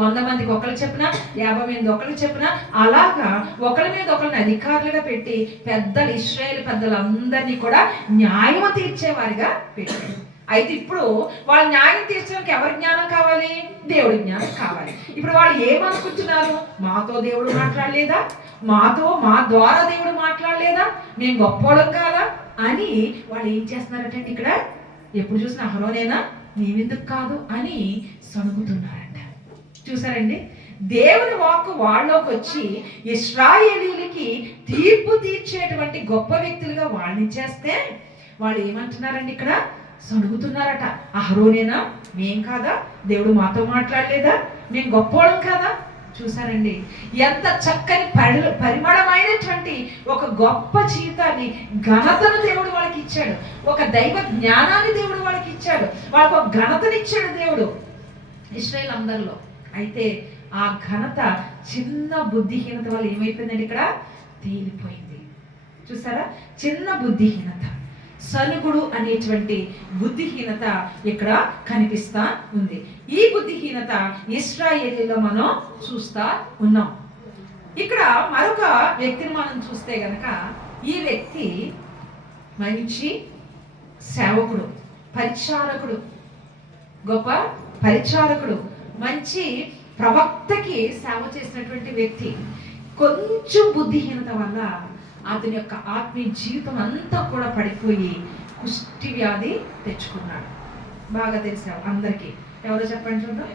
100 మందికి ఒకళ్ళు చెప్పిన, 50 మంది ఒకళ్ళు చెప్పిన, అలాగా ఒకరి మీద ఒకరిని అధికారులుగా పెట్టి పెద్దలు, ఇశ్రాయేలు పెద్దలందరినీ కూడా న్యాయం తీర్చేవారిగా పెట్టాడు. అయితే ఇప్పుడు వాళ్ళ న్యాయం తీర్చడానికి ఎవరి జ్ఞానం కావాలి? దేవుడి జ్ఞానం కావాలి. ఇప్పుడు వాళ్ళు ఏమనుకుంటున్నారు? మాతో దేవుడు మాట్లాడలేదా, మా ద్వారా దేవుడు మాట్లాడలేదా, మేము గొప్పోళ్ళం కాదా అని వాళ్ళు ఏం చేస్తున్నారంటే ఇక్కడ ఎప్పుడు చూసినా అహరోనేనా, మేమెందుకు కాదు అని సణుగుతున్నారంట. చూసారండి, దేవుని వాక్కు వాళ్ళలోకి వచ్చి ఇశ్రాయేలీలకి తీర్పు తీర్చేటువంటి గొప్ప వ్యక్తులుగా వాళ్ళని చేస్తే వాళ్ళు ఏమంటున్నారండి? ఇక్కడ సణుగుతున్నారట. అహరోనేనా, మేం కాదా, దేవుడు మాతో మాట్లాడలేదా, మేము గొప్పోళ్ళం కాదా? చూసారండి, ఎంత చక్కని పరిమళమైనటువంటి ఒక గొప్ప జీవితాన్ని, ఘనతను దేవుడు వాళ్ళకి ఇచ్చాడు. ఒక దైవ జ్ఞానాన్ని దేవుడు వాళ్ళకి ఇచ్చాడు. వాళ్ళకు ఒక ఘనతని ఇచ్చాడు దేవుడు ఇశ్రాయేలు అందరిలో. అయితే ఆ ఘనత చిన్న బుద్ధిహీనత వల్ల ఏమైపోయిందండి? ఇక్కడ తేలిపోయింది. చూసారా, చిన్న బుద్ధిహీనత, సనుగుడు అనేటువంటి బుద్ధిహీనత ఇక్కడ కనిపిస్తా ఉంది. ఈ బుద్ధిహీనత ఇశ్రాయేలీలో మనం చూస్తా ఉన్నాం. ఇక్కడ మరొక వ్యక్తిని మనం చూస్తే గనక ఈ వ్యక్తి మంచి సేవకుడు, పరిచారకుడు, గొప్ప పరిచారకుడు, మంచి ప్రవక్తకి సేవ చేసినటువంటి వ్యక్తి. కొంచెం బుద్ధిహీనత వల్ల అతని యొక్క ఆత్మీయ జీవితం అంతా కూడా పడిపోయి కుష్టి వ్యాధి తెచ్చుకున్నాడు. బాగా తెలిసావు అందరికీ. ఎవరో చెప్పండి చూద్దాం.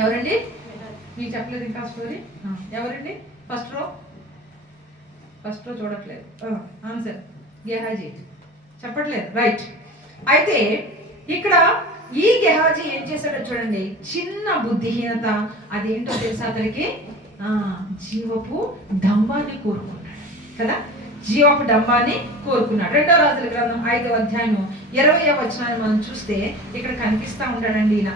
ఎవరండి? మీకు చెప్పలేదు ఇంకా స్టోరీ? ఎవరండి? ఫస్ట్ రో చూడట్లేదు. ఆన్సర్ గెహాజీ. చెప్పట్లేదు, రైట్. అయితే ఇక్కడ ఈ గెహాజీ ఏం చేశాడో చూడండి. చిన్న బుద్ధిహీనత, అదేంటో తెలుసా అతనికి? జీవపు డంబాన్ని కోరుకున్నాడు కదా, జీవపు డంబాన్ని కోరుకున్నాడు. 2వ రాజుల గ్రంథం 5వ అధ్యాయం 20వ వచనాన్ని మనం చూస్తే ఇక్కడ కనిపిస్తా ఉంటాడండి ఈయన.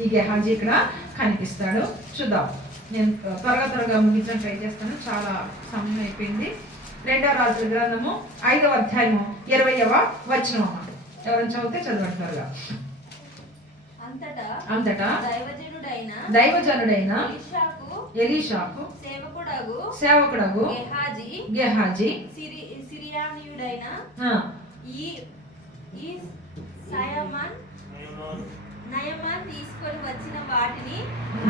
ఈ గెహాజీ ఇక్కడ కనిపిస్తాడు. చూద్దాం. నేను త్వరగా ముగించడం ట్రై చేస్తాను, చాలా సమయం అయిపోయింది. 2వ రాజుల గ్రంథము 5వ అధ్యాయం 20వ వచనం అన్నమాట. ఎవరైనా చదివితే చదవండి త్వరగా. అంతటా దైవజనుడైన ఎలీషాకు సేవకుడగు గెహాజీ సిరియానీయుడైన నయమాన్ తీసుకొని వచ్చిన వాటిని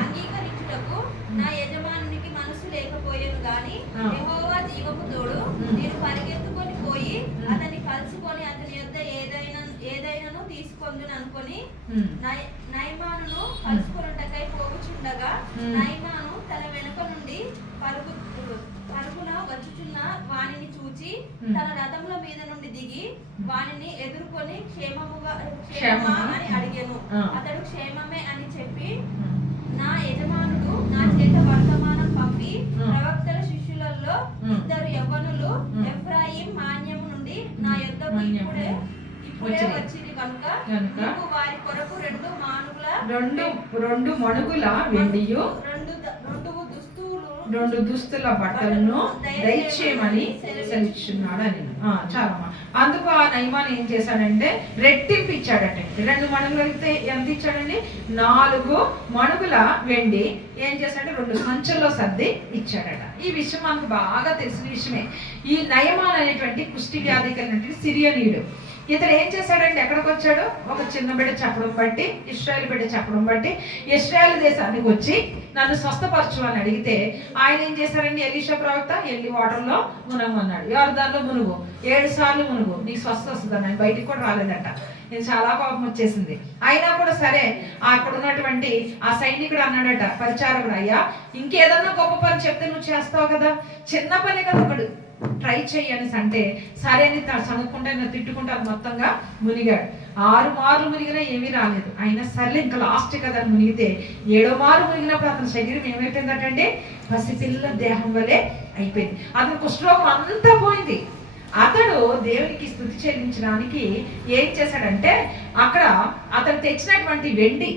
అంగీకరించుటకు నా యజమానునికి మనసు లేకపోయాను గాని యెహోవా జీవపు తోడు, నేను పరిగెత్తుకొని పోయి అతన్ని కలుసుకొని అతని యొద్ద ఏదైనాను తీసుకొందును అనుకొని నయమానును కలుసుకొనుటకై పోవుచుండగా నయమాను తన వెనుక నుండి పరుగున వచ్చుచున్న వానిని చూచి తన రథముల మీద నుండి దిగి వానిని ఎదుర్కొని క్షేమమా అని అడిగాను. అతడు క్షేమమే అని చెప్పి నా యజమానుడు నా చేత వర్తమానం పంపి ప్రవక్తల శిష్యులలో 2 యవ్వనులు ఎఫ్రాయిం మాన్యము నుండి నా యొద్దకు ఇప్పుడే వచ్చింది కనుక నీవు వారి కొరకు 2 మణుగుల వెండియు 2 దుస్తుల బట్టలను దయచేయమని సెలవిస్తున్నాడు అని. చాలా అందుకు ఆ నయమాన్ ఏం చేశాడంటే రెట్టింపు ఇచ్చాడట. 2 మణుగులు అయితే ఎంత ఇచ్చాడండి? 4 మణుగుల వెండి ఏం చేశాడంటే 2 సంచుల్లో సర్ది ఇచ్చాడట. ఈ విషయం మనకు బాగా తెలిసిన విషయమే. ఈ నయమాన్ అనేటువంటి కుష్టి వ్యాధి కలిగినటువంటి సిరియనీయుడు. ఇతడు ఏం చేశాడంటే ఎక్కడికి వచ్చాడు? ఒక చిన్న బిడ్డ చెప్పడం బట్టి, ఇశ్రాయేలు బిడ్డ చెప్పడం బట్టి ఇశ్రాయేలు దేశానికి వచ్చి నన్ను స్వస్థపరచు అని అడిగితే ఆయన ఏం చేశారండి? ఎలీషా ప్రవక్త వెళ్ళి వాటర్లో మునగమన్నాడు. యోర్దాన్లో మునుగు, 7 సార్లు మునుగు, నీకు స్వస్థ వస్తుంది అని. బయటికి కూడా రాలేదంట. నేను చాలా కోపం వచ్చేసింది. అయినా కూడా సరే అక్కడ ఉన్నటువంటి ఆ సైనికుడు అన్నాడట, పరిచారకుడు, అయ్యా ఇంకేదన్నా గొప్ప పని చెప్తే నువ్వు చేస్తావు కదా, చిన్న పని కదా ఒకడు ట్రై చెయ్యని అంటే సరే అని చదువుకుంటే తిట్టుకుంటే అది మొత్తంగా మునిగాడు. 6 మార్లు మునిగినా ఏమీ రాలేదు. అయినా సర్లే ఇంకా లాస్ట్ కదా మునిగితే 7వ మారు మునిగినప్పుడు అతని శరీరం ఏమైపోయిందటంటే పసిపిల్ల దేహం వలె అయిపోయింది. అతని కుష్ఠరోగం అంతా పోయింది. అతడు దేవునికి స్తుతి చెల్లించడానికి ఏం చేశాడంటే అక్కడ అతను తెచ్చినటువంటి వెండి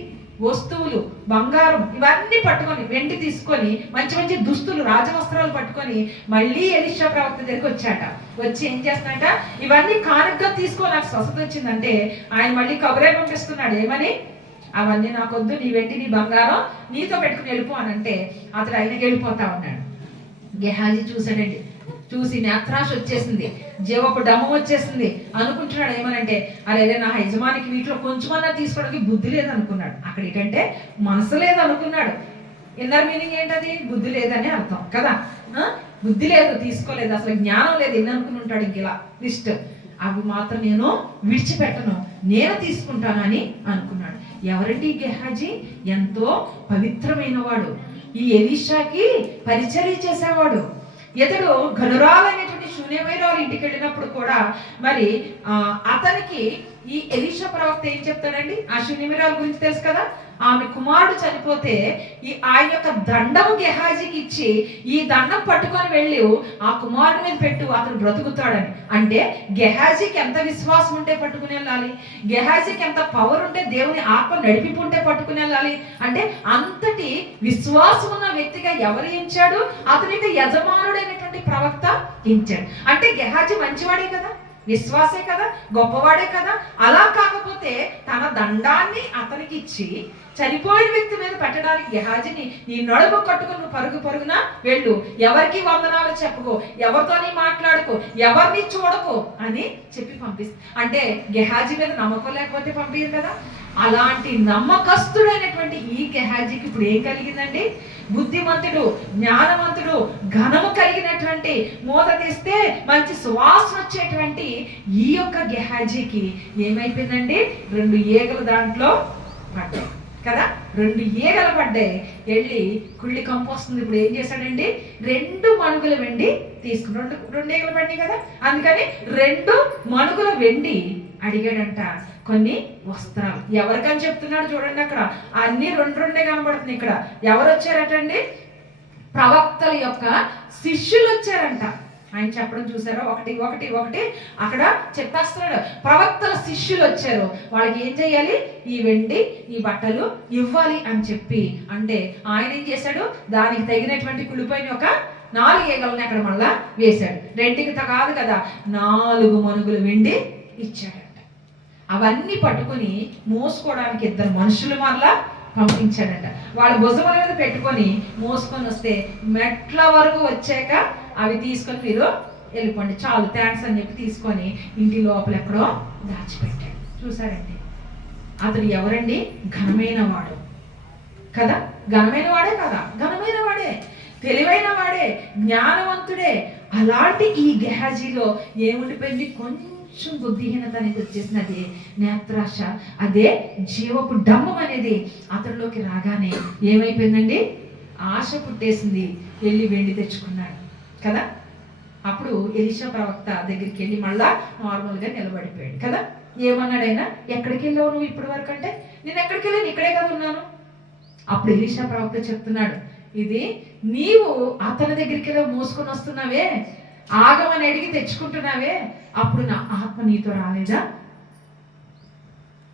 వస్తువులు, బంగారం ఇవన్నీ పట్టుకొని, వెండి తీసుకొని, మంచి మంచి దుస్తులు, రాజవస్త్రాలు పట్టుకొని మళ్ళీ ఎలీషా ప్రవక్త దగ్గరికి వచ్చాట. వచ్చి ఏం చేస్తున్నట, ఇవన్నీ కానుకగా తీసుకో, నాకు స్వస్థత వచ్చిందంటే ఆయన మళ్ళీ కబురే పంపిస్తున్నాడు. ఏమని? అవన్నీ నాకొద్దు, నీ వెండి నీ బంగారం నీతో పెట్టుకుని వెళ్ళిపో అని అంటే అతడు ఆయనకి వెళ్ళిపోతా ఉన్నాడు. గెహాజీ చూసాడండి, చూసి నేత్రాశ వచ్చేసింది, జీవపు డమ్మం వచ్చేసింది. అనుకుంటున్నాడు ఏమనంటే, అరే నా యజమానికి వీటిలో కొంచెమన్నా తీసుకోవడానికి బుద్ధి లేదనుకున్నాడు. అక్కడ ఏంటంటే మనసు లేదనుకున్నాడు. ఇన్నర్ మీనింగ్ ఏంటది? బుద్ధి లేదని అర్థం కదా. బుద్ధి లేదు, తీసుకోలేదు, అసలు జ్ఞానం లేదు, ఎన్ని అనుకుని ఉంటాడు. ఇంక ఇలా లిస్ట్, అవి మాత్రం నేను విడిచిపెట్టను, నేను తీసుకుంటానని అనుకున్నాడు. ఎవరండి గెహాజీ? ఎంతో పవిత్రమైన వాడు, ఈ ఎలీషాకి పరిచర్య చేసేవాడు. ఇతడు గనురాలైనటువంటి శూన్యమైనవారి ఇంటికి వెళ్ళినప్పుడు కూడా మరి అతనికి ఈ ఎలీషా ప్రవక్త ఏం చెప్తాడండి? ఆ శూన్యమైనవారి గురించి తెలుసు కదా. ఆమె కుమారుడు చనిపోతే ఆయన యొక్క దండము గెహాజీకి ఇచ్చి, ఈ దండం పట్టుకొని వెళ్ళి ఆ కుమారుడి మీద పెట్టు, అతను బ్రతుకుతాడని. అంటే గెహాజీకి ఎంత విశ్వాసం ఉంటే పట్టుకుని వెళ్ళాలి, గెహాజీకి ఎంత పవర్ ఉంటే, దేవుని ఆత్మ నడిపింపు ఉంటే పట్టుకుని వెళ్ళాలి. అంటే అంతటి విశ్వాసం ఉన్న వ్యక్తిగా ఎవరు ఎంచాడు? అతనికి యజమానుడైనటువంటి ప్రవక్త ఎంచాడు. అంటే గెహాజీ మంచివాడే కదా, విశ్వాసే కదా, గొప్పవాడే కదా. అలా కాకపోతే తన దండాన్ని అతనికి ఇచ్చి చనిపోయిన వ్యక్తి మీద పెట్టడానికి గెహాజీని నీ నడుము కట్టుకుని నువ్వు పరుగు పరుగున వెళ్ళు, ఎవరికి వందనాలు చెప్పుకో, ఎవరితోని మాట్లాడుకో, ఎవరిని చూడకో అని చెప్పి పంపిస్తా. అంటే గెహాజీ మీద నమ్మకం లేకపోతే పంపించరు కదా. అలాంటి నమ్మకస్తుడైనటువంటి ఈ గెహాజీకి ఇప్పుడు ఏం కలిగిందండి? బుద్ధిమంతుడు, జ్ఞానవంతుడు, ఘనము కలిగినటువంటి, మూత తీస్తే మంచి సువాసన వచ్చేటువంటి ఈ యొక్క గెహాజీకి ఏమైపోయిందండి? 2 ఈగలు దాంట్లో పడ్డాయి కదా. 2 ఈగలు పడ్డాయి. వెళ్ళి కుళ్ళి కంపు వస్తుంది. ఇప్పుడు ఏం చేశాడండి? 2 మణుగుల వెండి తీసుకుని, 2 ఈగలు పడ్డాయి కదా, అందుకని 2 మణుగుల వెండి అడిగాడంట. కొన్ని వస్త్రాలు ఎవరికని చెప్తున్నాడు చూడండి. అక్కడ అన్ని 2 కనబడుతున్నాయి. ఇక్కడ ఎవరు వచ్చారటండి? ప్రవక్తల యొక్క శిష్యులు వచ్చారంట. ఆయన చెప్పడం చూసారో, ఒకటి అక్కడ చెప్పేస్తున్నాడు. ప్రవక్తల శిష్యులు వచ్చారు, వాళ్ళకి ఏం చేయాలి? ఈ వెండి, ఈ బట్టలు ఇవ్వాలి అని చెప్పి. అంటే ఆయన ఏం చేశాడు? దానికి తగినటువంటి కుళ్ళిపోయిన ఒక 4 ఈగలని అక్కడ మళ్ళా వేశాడు. 2కి కాదు కదా, 4 మణుగుల వెండి ఇచ్చాడు. అవన్నీ పట్టుకుని మోసుకోవడానికి 2 మనుషులు మళ్ళా పంపించాడంట. వాళ్ళ భుజముల మీద పెట్టుకొని మోసుకొని వస్తే మెట్ల వరకు వచ్చాక అవి తీసుకొని మీరు వెళ్ళిపోండి, చాలు థ్యాంక్స్ అని చెప్పి తీసుకొని ఇంటి లోపల ఎక్కడో దాచిపెట్టాడు. చూసారండి, అతడు ఎవరండి? ఘనమైన వాడు కదా. ఘనమైన వాడే కదా, ఘనమైన వాడే, తెలివైన వాడే, జ్ఞానవంతుడే. అలాంటి ఈ గెహాజీలో ఏముండిపోయింది? కొంచెం బుద్ధిహీనత అనేది వచ్చేసినది, నేత్రాశ, అదే జీవపు డమ్మం అనేది అతడిలోకి రాగానే ఏమైపోయిందండి? ఆశ పుట్టేసింది. వెళ్ళి వెండి తెచ్చుకున్నాడు కదా. అప్పుడు ఎలీషా ప్రవక్త దగ్గరికి వెళ్ళి మళ్ళా నార్మల్గా నిలబడిపోయాడు కదా. ఏమన్నాడైనా? ఎక్కడికి వెళ్ళావు నువ్వు ఇప్పటి వరకు అంటే, నేను ఎక్కడికి వెళ్ళాను, ఇక్కడే కదా ఉన్నాను. అప్పుడు ఎలీషా ప్రవక్త చెప్తున్నాడు, ఇది నీవు అతని దగ్గరికి వెళ్ళి మోసుకొని వస్తున్నావే, ఆగమని అడిగి తెచ్చుకుంటున్నావే, అప్పుడు నా ఆత్మ నీతో రాలేదా?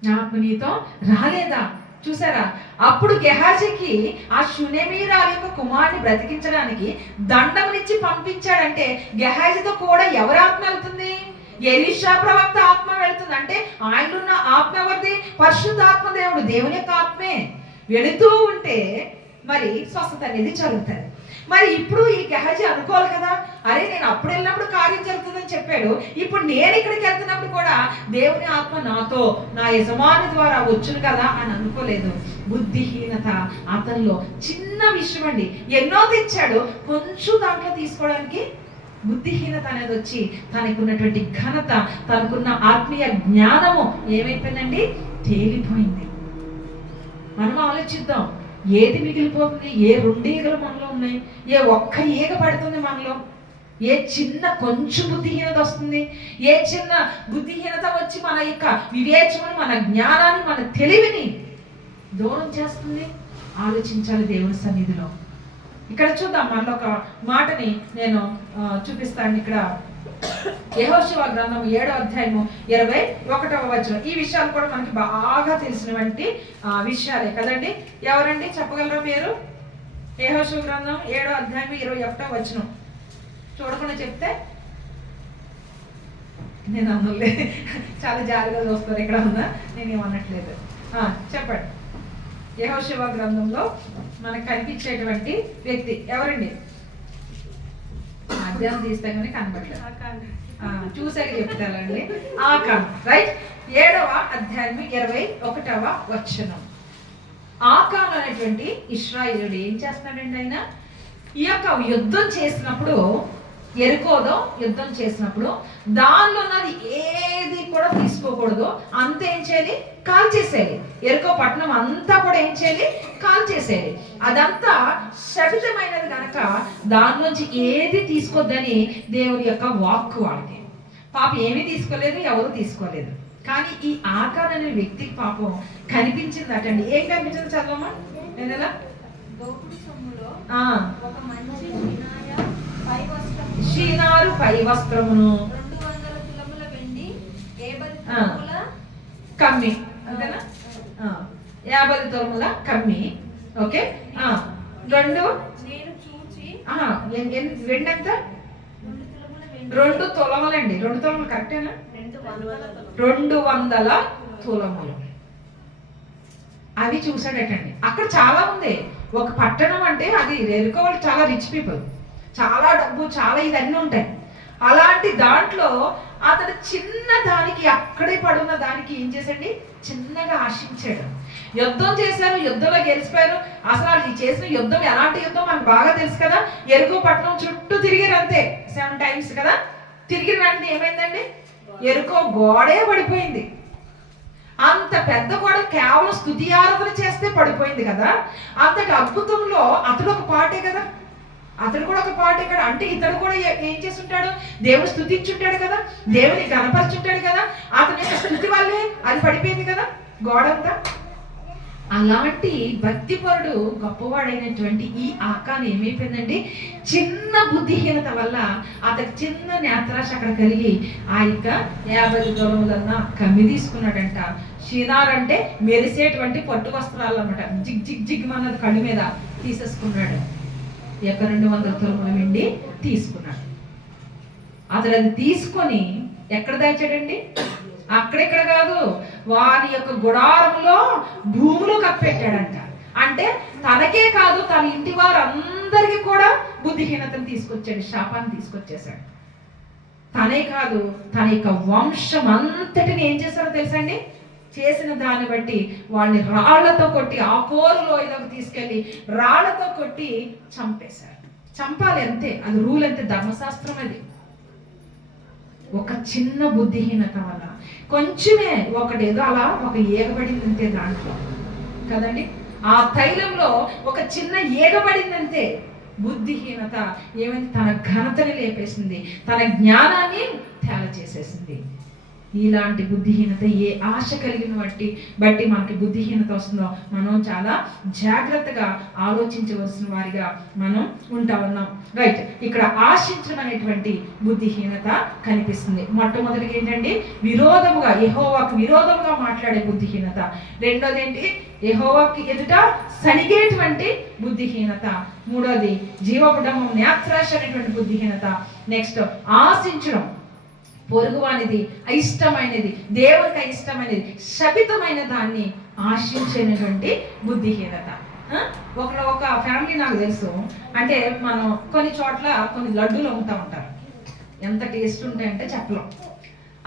నా ఆత్మ నీతో రాలేదా? చూసారా? అప్పుడు గెహాజీకి ఆ షునేమీరాల యొక్క కుమారుని బ్రతికించడానికి దండమునిచ్చి పంపించాడంటే గెహాజీతో కూడా ఎవరి ఆత్మ వెళ్తుంది? ఎలీషా ప్రవక్త ఆత్మ వెళ్తుంది. అంటే ఆయనన్న ఆత్మ ఎవరిది? పరిశుద్ధాత్మ దేవుడు, దేవుని యొక్క ఆత్మే వెళుతూ ఉంటే మరి స్వస్థత అనేది జరుగుతుంది. మరి ఇప్పుడు ఈ గెహాజీ అనుకోవాలి కదా, అరే నేను అప్పుడు వెళ్ళినప్పుడు కార్యం జరుగుతుందని చెప్పాడు, ఇప్పుడు నేను ఇక్కడికి వెళ్తున్నప్పుడు కూడా దేవుని ఆత్మ నాతో, నా యజమాని ద్వారా వచ్చును కదా అని అనుకోలేదు. బుద్ధిహీనత అతనిలో, చిన్న విషయం అండి, ఎన్నో తెచ్చాడు, కొంచెం దాంట్లో తీసుకోవడానికి బుద్ధిహీనత అనేది వచ్చి తనకున్నటువంటి ఘనత, తనకున్న ఆత్మీయ జ్ఞానము ఏమైపోయిందండి? తేలిపోయింది. మనం ఆలోచిద్దాం, ఏది మిగిలిపోతుంది? ఏ 2 ఈగలు మనలో ఉన్నాయి? ఏ ఒక్క ఈగ పడుతుంది మనలో? ఏ చిన్న కొంచెం బుద్ధిహీనత వస్తుంది? ఏ చిన్న బుద్ధిహీనత వచ్చి మన యొక్క వివేచనను, మన జ్ఞానాన్ని, మన తెలివిని దూరం చేస్తుంది? ఆలోచించాలి దేవుని సన్నిధిలో. ఇక్కడ చూద్దాం, మనలో ఒక మాటని నేను చూపిస్తాను. ఇక్కడ యెహోషువ గ్రంథం 7వ అధ్యాయము 21వ వచనం. ఈ విషయాలు కూడా మనకి బాగా తెలిసినటువంటి విషయాలే కదండి. ఎవరండి చెప్పగలరా మీరు? యెహోషువ గ్రంథం 7వ అధ్యాయం 21వ వచనం చూడకుండా చెప్తే నేను అన్నలే, చాలా జాగ్రత్తగా చూస్తారు ఇక్కడ ఉందా, నేను ఏమన్నట్లేదు. చెప్పండి. యెహోషువ గ్రంథంలో మనకు కనిపించేటువంటి వ్యక్తి ఎవరండి? అధ్యాయం తీస్తే కానీ కనబడలేదు, చూసాక చెప్తానండి. ఆకాన్, రైట్. 7వ అధ్యాయం 21వ వచనం. ఆకాన్ అనేటువంటి ఇశ్రాయేలుడు ఏం చేస్తున్నాడండి? ఆయన ఈ యొక్క యుద్ధం చేసినప్పుడు, ఎరుకోదో యుద్ధం చేసినప్పుడు దానిలో ఉన్నది ఏది కూడా తీసుకోకూడదు, అంతా ఏం చేయాలి? కాల్ చేసేయాలి. ఎరుకో పట్టణం అంతా కూడా ఏం చేయాలి? కాల్ చేసేయాలి. అదంతా శపితమైనది కనుక దానిలోంచి ఏది తీసుకోద్దని దేవుని యొక్క వాక్కు వాళ్ళకి. పాప ఏమీ తీసుకోలేదు, ఎవరు తీసుకోలేదు. కానీ ఈ ఆకాన్ అనే వ్యక్తికి పాపం కనిపించింది అటండి. ఏం కనిపించింది చదవమ్మా? నేనెలా దోపుడు సొమ్ములో ఒక మంచి షీనారు పై వస్త్రమును 200 తులముల వెండి 50 తులముల కమ్మి, అంతేనా? 50 తులముల కమ్మి. ఓకే. రెండు నేను చూచి వెండి ఎంత? 2 తులములండి. 2 తులములు కరెక్టేనా? 200 తులములు అవి చూసాడటండి. అక్కడ చాలా ఉంది. ఒక పట్టణం అంటే అది ఎరుకో వాళ్ళు చాలా రిచ్ పీపుల్, చాలా డబ్బు, చాలా ఇవన్నీ ఉంటాయి. అలాంటి దాంట్లో అతడు చిన్న దానికి, అక్కడే పడున్న దానికి ఏం చేసండి? చిన్నగా ఆశించాడు. యుద్ధం చేశారు, యుద్ధంలో గెలిచిపోయారు. అసలు వాళ్ళు చేసిన యుద్ధం ఎలాంటి యుద్ధం మనకు బాగా తెలుసు కదా. ఎరుకో పట్టణం చుట్టూ తిరిగారు అంతే, 7 టైమ్స్ కదా. తిరిగిన వెంటనే ఏమైందండి? ఎరుకో గోడే పడిపోయింది. అంత పెద్ద గోడ కేవలం స్తుతి ఆరాధన చేస్తే పడిపోయింది కదా. అంతటి అద్భుతంలో అతడు ఒక పాటే కదా, అతడు కూడా ఒక పాటే కదా. అంటే ఇతడు కూడా ఏం చేస్తుంటాడు? దేవుడు స్తుతించుంటాడు కదా, దేవుని గణపరుచుంటాడు కదా. అతని యొక్క స్తుతి వల్లే అది పడిపోయింది కదా గోడంతా. అలాంటి భక్తిపరుడు గొప్పవాడైనటువంటి ఈ ఆకాన్ ఏమైపోయిందండి? చిన్న బుద్ధిహీనత వల్ల అతనికి చిన్న నేత్రాశ అక్కడ కలిగి ఆ యొక్క 50 తులములన్నా కమ్మి తీసుకున్నాడంట. షీనార్ అంటే మెరిసేటువంటి పట్టు వస్త్రాలు అన్నమాట. జిగ్ జిగ్ జిగ్ అన్నది కళ్ళు మీద తీసేసుకున్నాడు. యొక్క 200 తులముల వెండి తీసుకున్నాడు. అతడు అది తీసుకొని ఎక్కడ దాచాడండి? అక్కడెక్కడ కాదు, వారి యొక్క గుడారంలో భూములు కప్పెట్టాడంట. అంటే తనకే కాదు, తన ఇంటి వారందరికీ కూడా బుద్ధిహీనతను తీసుకొచ్చాడు, శాపాన్ని తీసుకొచ్చేసాడు. తనే కాదు, తన యొక్క వంశం అంతటిని ఏం చేశారో తెలుసండి? చేసిన దాన్ని బట్టి వాళ్ళని రాళ్లతో కొట్టి ఆ కోరు లోయలోకి తీసుకెళ్లి రాళ్లతో కొట్టి చంపేశారు. చంపాలి అంతే, అది రూల్ అంతే, ధర్మశాస్త్రం అది. ఒక చిన్న బుద్ధిహీనత వల్ల కొంచెమే ఒకటేదో అలా ఒక ఏగబడిందంతే దాంట్లో కదండి. ఆ తైలంలో ఒక చిన్న ఏగబడిందంతే. బుద్ధిహీనత ఏమైంది? తన ఘనతని లేపేసింది, తన జ్ఞానాన్ని తేల చేసేసింది. ఇలాంటి బుద్ధిహీనత, ఏ ఆశ కలిగిన బట్టి మనకి బుద్ధిహీనత వస్తుందో మనం చాలా జాగ్రత్తగా ఆలోచించవలసిన వారిగా మనం ఉంటా ఉన్నాం. రైట్. ఇక్కడ ఆశించడం అనేటువంటి బుద్ధిహీనత కనిపిస్తుంది. మొట్టమొదటిగా ఏంటంటే విరోధముగా, యెహోవాకు విరోధముగా మాట్లాడే బుద్ధిహీనత. రెండోది ఏంటి? యెహోవాకి ఎదుట సనిగేటువంటి బుద్ధిహీనత. మూడోది జీవపుడము నేత్రాశ అనేటువంటి బుద్ధిహీనత. నెక్స్ట్ ఆశించడం, పొరుగువానిది, అయిష్టమైనది, దేవునికి అయిష్టమైనది, శపితమైన దాన్ని ఆశించేటువంటి బుద్ధిహీనత. ఒక ఫ్యామిలీ నాకు తెలుసు. అంటే మనం కొన్ని చోట్ల కొన్ని లడ్డూలు అమ్ముతూ ఉంటారు, ఎంత టేస్ట్ ఉంటాయంటే చెప్పలేం.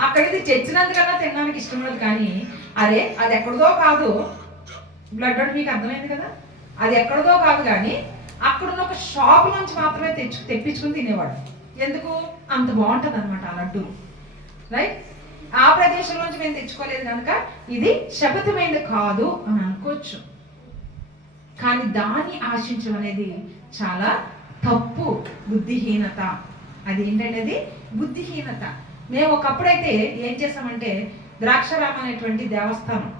అక్కడికి తెచ్చినందుకన్నా తినడానికి ఇష్టం లేదు. కానీ అరే అది ఎక్కడదో కాదు, బ్లడ్ అంటే మీకు అర్థమైంది కదా, అది ఎక్కడదో కాదు. కానీ అక్కడున్న ఒక షాప్ నుంచి మాత్రమే తెప్పించుకుని తినేవాడు. ఎందుకు? అంత బాగుంటుంది అనమాట ఆ లడ్డూ. రైట్. ఆ ప్రదేశం నుంచి మేము తెచ్చుకోలేదు కనుక ఇది శపథమైనది కాదు అని అనుకోవచ్చు. కానీ దాన్ని ఆశించడం అనేది చాలా తప్పు, బుద్ధిహీనత. అది ఏంటంటే అది బుద్ధిహీనత. మేము ఒకప్పుడైతే ఏం చేసామంటే ద్రాక్షారామం అనేటువంటి దేవస్థానం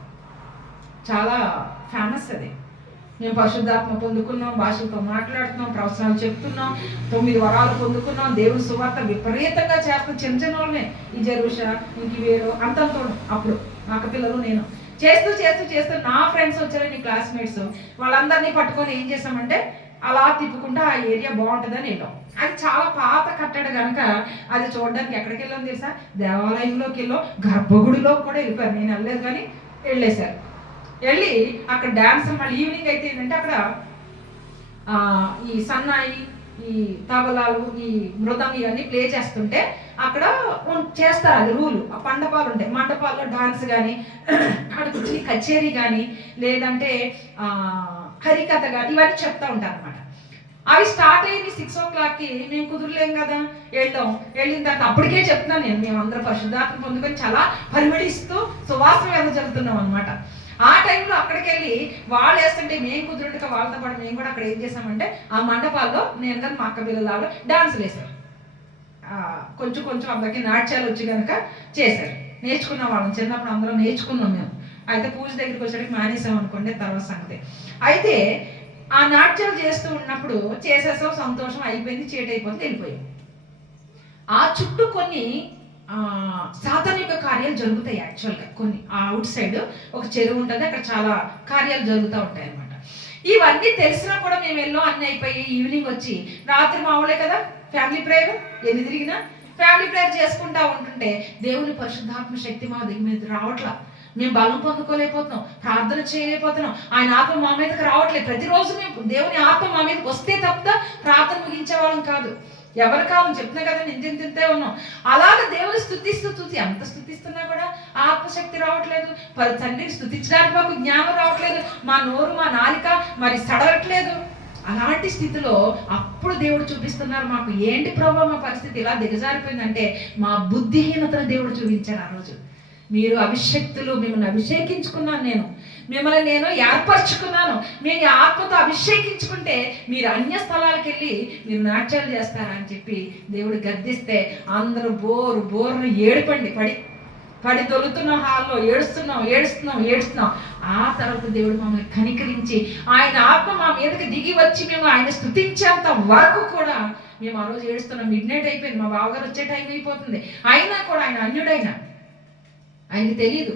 చాలా ఫేమస్. అది మేము పరిశుద్ధాత్మ పొందుకున్నాం, భాషలతో మాట్లాడుతున్నాం, ప్రవచనాలు చెప్తున్నాం, 9 వరాలు పొందుకున్నాం, దేవుని సువార్త విపరీతంగా చేస్తాం. చిన్న చిన్న వాళ్ళనే ఈ జెరూషా ఇంక వేరు అంతంతో అప్పుడు అక్క పిల్లలు నేను చేస్తూ చేస్తూ చేస్తూ నా ఫ్రెండ్స్ వచ్చారు, నీ క్లాస్మేట్స్, వాళ్ళందరినీ పట్టుకొని ఏం చేసామంటే అలా తిప్పుకుంటూ ఆ ఏరియా బాగుంటుందని వెళ్ళాం. అది చాలా పాత కట్టడ కనుక అది చూడడానికి ఎక్కడికి వెళ్ళాం తెలుసా, దేవాలయంలోకి వెళ్ళాం, గర్భగుడిలోకి కూడా వెళ్ళిపోయారు. నేను వెళ్ళలేదు కానీ వెళ్ళేశారు. వెళ్ళి అక్కడ డ్యాన్స్ మళ్ళీ ఈవినింగ్ అయితే ఏంటంటే అక్కడ ఈ సన్నాయి, ఈ తబలాలు, ఈ మృదంగం ఇవన్నీ ప్లే చేస్తుంటే అక్కడ చేస్తారు. అది రూలు. ఆ మండపాలు ఉంటాయి, మండపాల్లో డాన్స్ కానీ అక్కడ కూర్చుని కచేరీ కానీ లేదంటే హరికథ కానీ ఇవన్నీ చెప్తా ఉంటారు అనమాట. అవి స్టార్ట్ అయ్యింది 6 o'clockకి. మేము కుదురలేం కదా, వెళ్ళిన తర్వాత అప్పటికే చెప్తున్నాను నేను, మేము అందరూ పరిశుద్ధాత్మ పొందుకొని చాలా పరిమళిస్తూ సువాసన వెదజల్లుతున్నాం అనమాట. ఆ టైంలో అక్కడికి వెళ్ళి వాళ్ళు వేస్తుంటే మేము కుదురుండక వాళ్ళతో పాటు మేము కూడా అక్కడ ఏం చేసామంటే ఆ మండపాల్లో నేను కానీ మా అక్క పిల్లలు డాన్సులు వేశారు. కొంచెం కొంచెం అందరికి నాట్యాలు వచ్చి కనుక చేశారు. నేర్చుకున్న వాళ్ళం, చిన్నప్పుడు అందరం నేర్చుకున్నాం మేము. అయితే పూజ దగ్గరికి వచ్చేటికి మానేసాం అనుకోండి, తర్వాత సంగతి. అయితే ఆ నాట్యాలు చేస్తూ ఉన్నప్పుడు చేసేసాం, సంతోషం అయిపోయింది, చీట అయిపోతుంది, వెళ్ళిపోయాం. ఆ చుట్టూ కొన్ని సాధారణ కార్యాలు జరుగుతాయి. యాక్చువల్గా కొన్ని అవుట్ సైడ్ ఒక చెరువు ఉంటుంది, అక్కడ చాలా కార్యాలు జరుగుతూ ఉంటాయి అనమాట. ఇవన్నీ తెలిసినా కూడా మేము వెళ్ళాం, అన్నీ అయిపోయి ఈవినింగ్ వచ్చి రాత్రి మామూలే కదా ఫ్యామిలీ ప్రేయర్, ఎన్ని తిరిగినా ఫ్యామిలీ ప్రేయర్ చేసుకుంటా ఉంటుంటే దేవుని పరిశుద్ధాత్మ శక్తి మా దగ్గర మీద రావట్లా. మేము బలం పొందుకోలేకపోతున్నాం, ప్రార్థన చేయలేకపోతున్నాం, ఆయన ఆత్మ మా మీదకి రావట్లేదు. ప్రతిరోజు మేము దేవుని ఆత్మ మా మీదకి వస్తే తప్ప ప్రార్థన ముగించే వాళ్ళం కాదు. ఎవరి కాలం చెప్తున్నా కదా, నింతే ఉన్నాం. అలాగే దేవుని స్తుతిస్తూ ఎంత స్తుతిస్తున్నా కూడా ఆత్మశక్తి రావట్లేదు. తండ్రిని స్తుతించడానికి మాకు జ్ఞానం రావట్లేదు, మా నోరు మా నాలిక మరి సడగట్లేదు. అలాంటి స్థితిలో అప్పుడు దేవుడు చూపిస్తున్నారు మాకు, ఏంటి ప్రభావ మా పరిస్థితి ఇలా దిగజారిపోయిందంటే మా బుద్ధిహీనతను దేవుడు చూపించారు. ఆ రోజు మీరు అభిషక్తులు, మిమ్మల్ని అభిషేకించుకున్నాను, మిమ్మల్ని నేను ఏర్పరచుకున్నాను, నేను ఆత్మతో అభిషేకించుకుంటే మీరు అన్య స్థలాలకు వెళ్ళి మీరు నాట్యాలు చేస్తారా అని చెప్పి దేవుడు గద్దిస్తే అందరూ బోరును పడి దొలుతున్నాం, హాల్లో ఏడుస్తున్నాం. ఆ తర్వాత దేవుడు మమ్మల్ని కనికరించి ఆయన ఆత్మ మా మీదకి దిగి వచ్చి మేము ఆయన స్తుతించేంత వరకు కూడా మేము ఆ రోజు ఏడుస్తున్నాం. మిడ్నైట్ అయిపోయింది, మా బావగారు వచ్చే టైం అయిపోతుంది. అయినా కూడా ఆయన అన్యుడైనా ఆయనకి తెలియదు.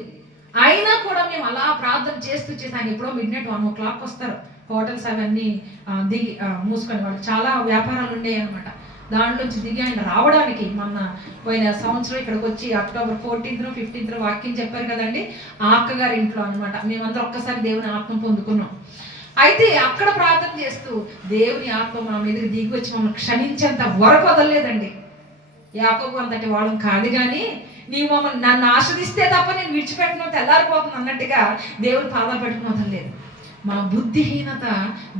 అయినా కూడా మేము అలా ప్రార్థన చేస్తూ ఆయన ఎప్పుడో మిడ్నైట్ 1 o'clock వస్తారు. హోటల్స్ అవన్నీ దిగి మూసుకొని, వాళ్ళు చాలా వ్యాపారాలు ఉండేవి అనమాట. దాంట్లోంచి దిగి ఆయన రావడానికి మొన్న పోయిన సంవత్సరం ఇక్కడికి వచ్చి అక్టోబర్ 14th 15th వాక్యం చెప్పారు కదండి, ఆ అక్కగారి ఇంట్లో అనమాట. మేమందరం ఒక్కసారి దేవుని ఆత్మ పొందుకున్నాం. అయితే అక్కడ ప్రార్థన చేస్తూ దేవుని ఆత్మ మా మీదకి దిగి వచ్చి మమ్మల్ని క్షమించేంత వరకు వదలలేదండి. యాకోబు అంతటి వాళ్ళం కాదు కానీ నీవు మమ్మల్ని నన్ను ఆశ్రదిస్తే తప్ప నేను విడిచిపెట్టను, తెల్లారిపోతుంది అన్నట్టుగా దేవుడు పాదాలు పెట్టుకుని వదలలేదు. మా బుద్ధిహీనత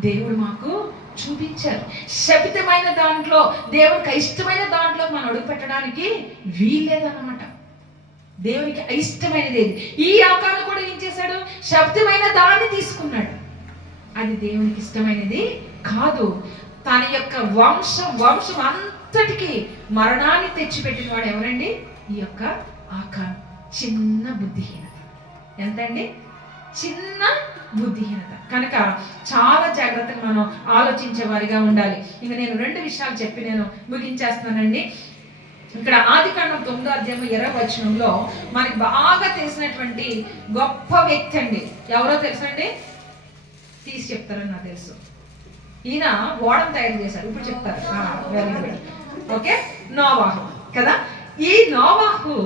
దేవుడు మాకు చూపించారు. శపితమైన దాంట్లో, దేవునికి అయిష్టమైన దాంట్లో మనం అడుగు పెట్టడానికి వీల్లేదన్నమాట. దేవునికి అయిష్టమైనది ఏది, ఈ ఆకారం కూడా ఏం చేశాడు, శపితమైన దాన్ని తీసుకున్నాడు. అది దేవునికి ఇష్టమైనది కాదు. తన యొక్క వంశం అంతటికి మరణాన్ని తెచ్చిపెట్టిన వాడు ఎవరండి, ఈ యొక్క ఆకారం. చిన్న బుద్ధిహీనత. ఎంతండి, చిన్న బుద్ధిహీనత. కనుక చాలా జాగ్రత్తగా మనం ఆలోచించే వారిగా ఉండాలి. ఇక నేను 2 విషయాలు చెప్పి నేను ముగించేస్తానండి. ఇక్కడ ఆదికాండం 9వ అధ్యాయం 20వ వచనంలో మనకి బాగా తెలిసినటువంటి గొప్ప వ్యక్తి అండి. ఎవరో తెలుసండి, తీసి చెప్తారని నాకు తెలుసు. ఈయన ఓడను తయారు చేశారు, ఇప్పుడు చెప్తారు. Very good, okay. నోవాహు కదా. ఈ నోవాహు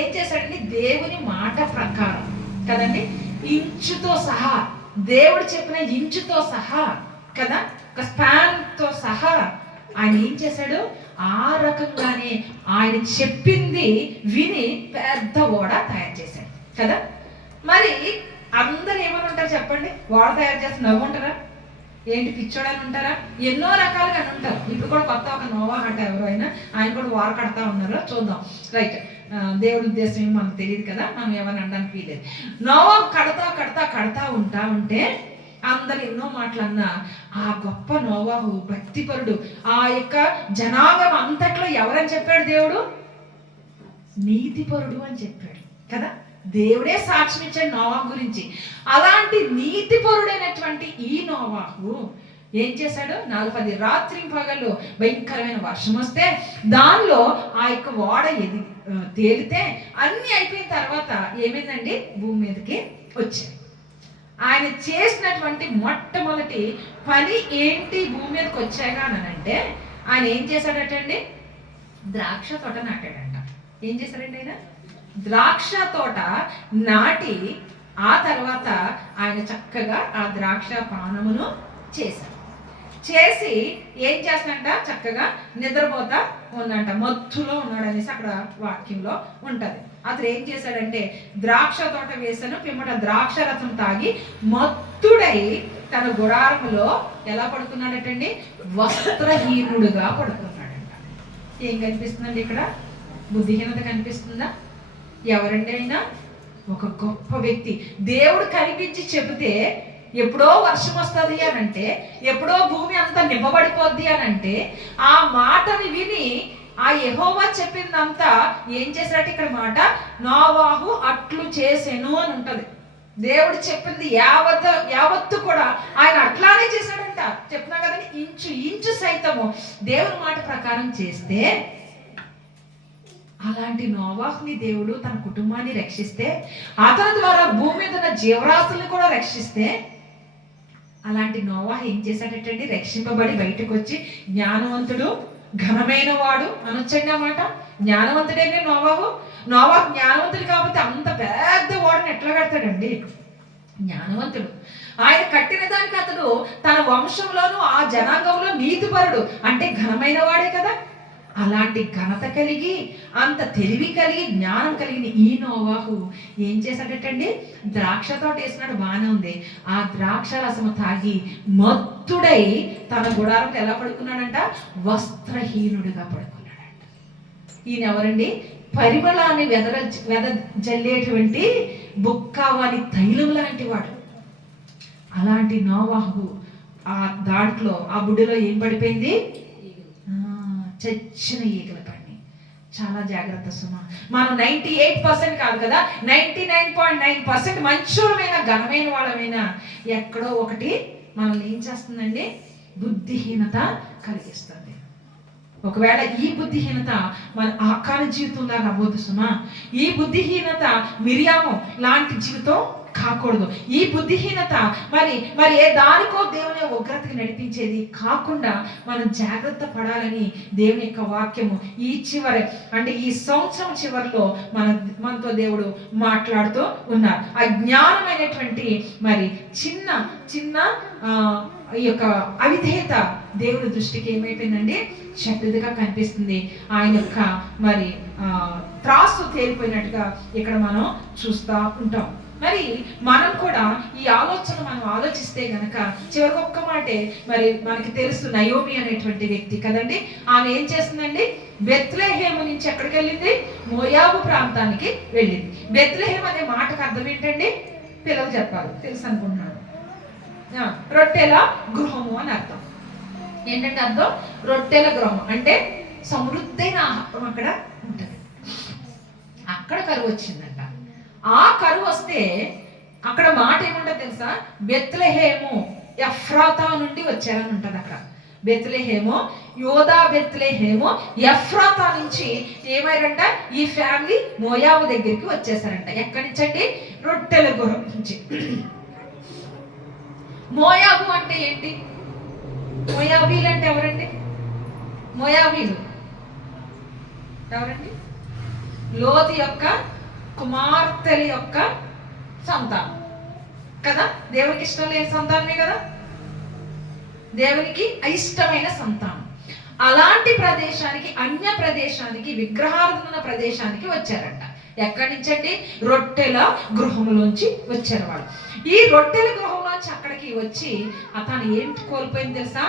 ఏం చేశాడండి, దేవుని మాట ప్రకారం కదండి, ఇంచుతో సహా, దేవుడు చెప్పిన ఇంచుతో సహా కదా, ఒక స్పాన్తో సహా ఆయన ఏం చేశాడు, ఆ రకంగానే ఆయన చెప్పింది విని పెద్ద ఓడ తయారు చేశాడు కదా. మరి అందరు ఏమని ఉంటారు చెప్పండి, ఓడ తయారు చేస్తే నవ్వుంటారా, ఏంటి పిచ్చోడని ఉంటారా, ఎన్నో రకాలుగా అని ఉంటారు. ఇప్పుడు కూడా కొత్త ఒక నోవాహు అంట ఎవరైనా, ఆయన కూడా వారు కడతా ఉన్నారు, చూద్దాం. రైట్, దేవుడి ఉద్దేశం ఏమి మనకు తెలియదు కదా, మనం ఎవరిని అనడానికి వీలేదు. నోవాహు కడతా ఉంటే అందరు ఎన్నో మాటలన్నా ఆ గొప్ప నోవాహు భక్తిపరుడు, ఆ యొక్క జనాంగం అంతట్లో ఎవరని చెప్పాడు దేవుడు, నీతిపరుడు అని చెప్పాడు కదా. దేవుడే సాక్ష్యం ఇచ్చాడు నోవాహు గురించి. అలాంటి నీతిపరుడైనటువంటి ఈ నోవాహు ఏం చేశాడు? 40 రాత్రి పగళ్ళు భయంకరమైన వర్షం వస్తే దానిలో ఆ యొక్క ఓడ తేలితే అన్నీ అయిపోయిన తర్వాత ఏమైందండి? భూమి మీదకి వచ్చాడు. ఆయన చేసినటువంటి మొట్టమొదటి పని ఏంటి? భూమి మీదకి వచ్చాగా అంటే ఆయన ఏం చేశాడటండి? ద్రాక్ష తోట నాటాడంట. ఏం చేశాడండి ఆయన? ద్రాక్ష తోట నాటి ఆ తర్వాత ఆయన చక్కగా ఆ ద్రాక్ష పానమును చేశాడు. చేసి ఏం చేస్తాడంట? చక్కగా నిద్రపోతా ఉన్నంట, మత్తులో ఉన్నాడు అనేసి అక్కడ వాక్యంలో ఉంటది. అతను ఏం చేశాడంటే ద్రాక్ష తోట వేసాను, పిమ్మట ద్రాక్ష రసం తాగి మత్తుడై తన గుడారములో ఎలా పడుకున్నాడటండి? వస్త్రహీనుడుగా పడుకున్నాడంట. ఏం కనిపిస్తుందండి ఇక్కడ? బుద్ధిహీనత కనిపిస్తుందా? ఎవరండి అయినా? ఒక గొప్ప వ్యక్తి. దేవుడు కనిపించి చెబితే ఎప్పుడో వర్షం వస్తుంది అని అంటే, ఎప్పుడో భూమి అంతా నింపబడిపోద్ది అని అంటే, ఆ మాటని విని ఆ యెహోవా చెప్పిందంతా ఏం చేశాడు? ఇక్కడ మాట నోవాహు అట్లు చేసెను అని ఉంటది. దేవుడు చెప్పింది యావత్తు కూడా ఆయన అట్లానే చేశాడంట. చెప్తున్నా కదండి, ఇంచు ఇంచు సైతము దేవుని మాట ప్రకారం చేస్తే, అలాంటి నోవాహుని దేవుడు తన కుటుంబాన్ని రక్షిస్తే, అతని ద్వారా భూమి మీద ఉన్న జీవరాశుల్ని కూడా రక్షిస్తే, అలాంటి నోవాహు ఏం చేశాడటండి? రక్షింపబడి బయటకు వచ్చి జ్ఞానవంతుడు, ఘనమైన వాడు అనొచ్చండి అన్నమాట. జ్ఞానవంతుడేనే నోవాహు. జ్ఞానవంతుడు కాబట్టి అంత పెద్ద వాడిని ఎట్లా కడతాడండి? జ్ఞానవంతుడు. ఆయన కట్టిన దానికి అతడు తన వంశంలోనూ ఆ జనాంగంలో నీతిపరుడు అంటే ఘనమైన వాడే కదా. అలాంటి ఘనత కలిగి, అంత తెలివి కలిగి, జ్ఞానం కలిగిన ఈ నోవాహు ఏం చేశాడటండి? ద్రాక్ష తోట వేసినాడు, బాగానే ఉంది. ఆ ద్రాక్ష రసము తాగి మత్తుడై తన గుడారంలో ఎలా పడుకున్నాడంట? వస్త్రహీనుడిగా పడుకున్నాడంట. ఈయన ఎవరండి? పరిమళాన్ని వెదజల్లేటువంటి బుక్కావాని తైలం లాంటి వాడు. అలాంటి నోవాహు ఆ దాంట్లో ఆ బుడ్డిలో ఏం పడిపోయింది? చచ్చిన ఈగల పడిని. చాలా జాగ్రత్త సుమా. మనం 98% కాదు కదా, 99.9% మంచోళమైన ఘనమైన వాళ్ళమైనా ఎక్కడో ఒకటి మనల్ని ఏం చేస్తుందండి? బుద్ధిహీనత కలిగిస్తుంది. ఒకవేళ ఈ బుద్ధిహీనత మన ఆకార జీవితంలాగా అవ్వద్దు సుమా. ఈ బుద్ధిహీనత మిరియాము లాంటి జీవితం కాకూడదు. ఈ బుద్ధిహీనత మరి ఏ దానికో దేవుని ఉగ్రతకి నడిపించేది కాకుండా మనం జాగ్రత్త పడాలని దేవుని యొక్క వాక్యము ఈ చివరి అంటే ఈ సంవత్సరం చివరిలో మనతో దేవుడు మాట్లాడుతూ ఉన్నారు. ఆ జ్ఞానమైనటువంటి మరి చిన్న చిన్న ఈ యొక్క అవిధేయత దేవుని దృష్టికి ఏమైపోయిందండి? చెడ్డదిగా కనిపిస్తుంది. ఆయన యొక్క మరి త్రాసు తేలిపోయినట్టుగా ఇక్కడ మనం చూస్తూ ఉంటాం. మరి మనం కూడా ఈ ఆలోచన మనం ఆలోచిస్తే గనక చివరికి ఒక్క మాటే, మరి మనకి తెలుసు నయోమి అనేటువంటి వ్యక్తి కదండి. ఆమె ఏం చేస్తుందండి? బెత్లెహేము నుంచి ఎక్కడికి వెళ్ళింది? మోయాబు ప్రాంతానికి వెళ్ళింది. బెత్లెహేం అనే మాటకు అర్థం ఏంటండి? పిల్లలు చెప్పాలి, తెలుసు అనుకుంటున్నాను. రొట్టెల గృహము అని అర్థం. ఏంటంటే అర్థం? రొట్టెల గృహం అంటే సమృద్ధైన ఆహారం అక్కడ ఉంటుంది. అక్కడ కరువు వచ్చిందంట. ఆ కరువు వస్తే అక్కడ మాట ఏముంటుంది తెలుసా? బెత్లెహేము ఎఫ్రాతా నుండి వచ్చారని ఉంటుంది అక్కడ. బెత్లెహేము, యోదా బెత్లెహేము, ఎఫ్రాతా నుంచి ఏమైరంట? ఈ ఫ్యామిలీ మోయాబు దగ్గరికి వచ్చేసారంట. ఎక్కడి నుంచి అండి? రొట్టెల గృహం నుంచి. మోయాబు అంటే ఏంటి? మోయాబీలు అంటే ఎవరండి? మోయాబీలు ఎవరండి? లోతు యొక్క కుమార్తెల యొక్క సంతానం కదా. దేవునికి ఇష్టం లేని సంతానమే కదా, దేవునికి అయిష్టమైన సంతానం. అలాంటి ప్రదేశానికి, అన్య ప్రదేశానికి, విగ్రహారాధన ప్రదేశానికి వచ్చారంట. ఎక్కడి నుంచి అండి? రొట్టెల గృహంలోంచి వచ్చారు వాళ్ళు. ఈ రొట్టెల గృహంలోంచి అక్కడికి వచ్చి తను ఏంటి కోల్పోయింది తెలుసా?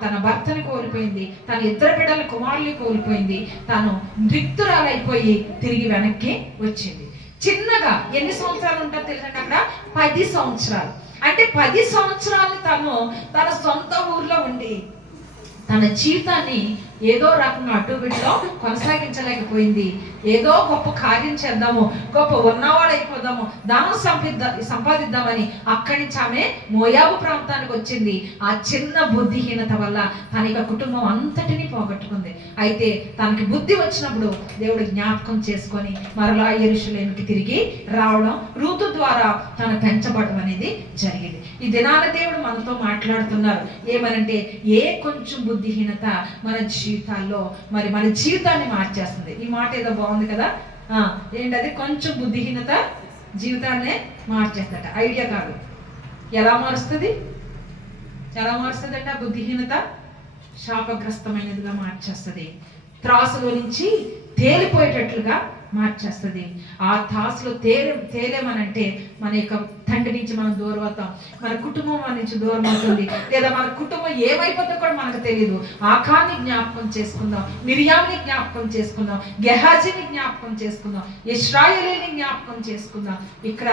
తన భర్తను కోల్పోయింది, తన 2 బిడ్డల కుమారుల్ని కోల్పోయింది, తను రిక్తురాలైపోయి తిరిగి వెనక్కి వచ్చింది. చిన్నగా ఎన్ని సంవత్సరాలు ఉంటుంది తెలుసండి అక్కడ? 10 సంవత్సరాలు. అంటే 10 సంవత్సరాలు తను తన సొంత ఊర్లో ఉండి తన జీవితాన్ని ఏదో రకంగా అటు వీటిలో కొనసాగించలేకపోయింది. ఏదో గొప్ప కార్యం చేద్దాము, గొప్ప ఉన్నవాడు అయిపోదాము, ధనం సంపాదిద్దామని అక్కడి నుంచి ఆమె మోయాబు ప్రాంతానికి వచ్చింది. ఆ చిన్న బుద్ధిహీనత వల్ల తన యొక్క కుటుంబం అంతటినీ పోగొట్టుకుంది. అయితే తనకి బుద్ధి వచ్చినప్పుడు దేవుడు జ్ఞాపకం చేసుకొని మరలా యెరూషలేముకి తిరిగి రావడం, రూతు ద్వారా తను పెంచబడడం అనేది జరిగింది. ఈ దినాన దేవుడు మనతో మాట్లాడుతున్నారు. ఏమనంటే ఏ కొంచెం బుద్ధిహీనత మన జీవితాల్లో మరి మన జీవితాన్ని మార్చేస్తుంది. ఈ మాట ఏదో బాగుంది కదా, ఏంటది? కొంచెం బుద్ధిహీనత జీవితాన్నే మార్చేస్తట. ఐడియా కాదు. ఎలా మారుస్తుంది? ఎలా మారుస్తుంది అంటే ఆ బుద్ధిహీనత శాపగ్రస్తమైనదిగా మార్చేస్తుంది. త్రాసులో నుంచి తేలిపోయేటట్లుగా మార్చేస్తుంది. ఆ త్రాసులో తేలేమనంటే మన యొక్క తండ్రి నుంచి మనం దూరం అవుతాం, మన కుటుంబం మన నుంచి దూరం అవుతుంది, లేదా మన కుటుంబం ఏమైపోతుందో కూడా మనకు తెలియదు. ఆకాన్ని జ్ఞాపకం చేసుకుందాం, మిరియాని జ్ఞాపకం చేసుకుందాం, గెహాజీని జ్ఞాపకం చేసుకుందాం, ఇశ్రాయేలీని జ్ఞాపకం చేసుకుందాం. ఇక్కడ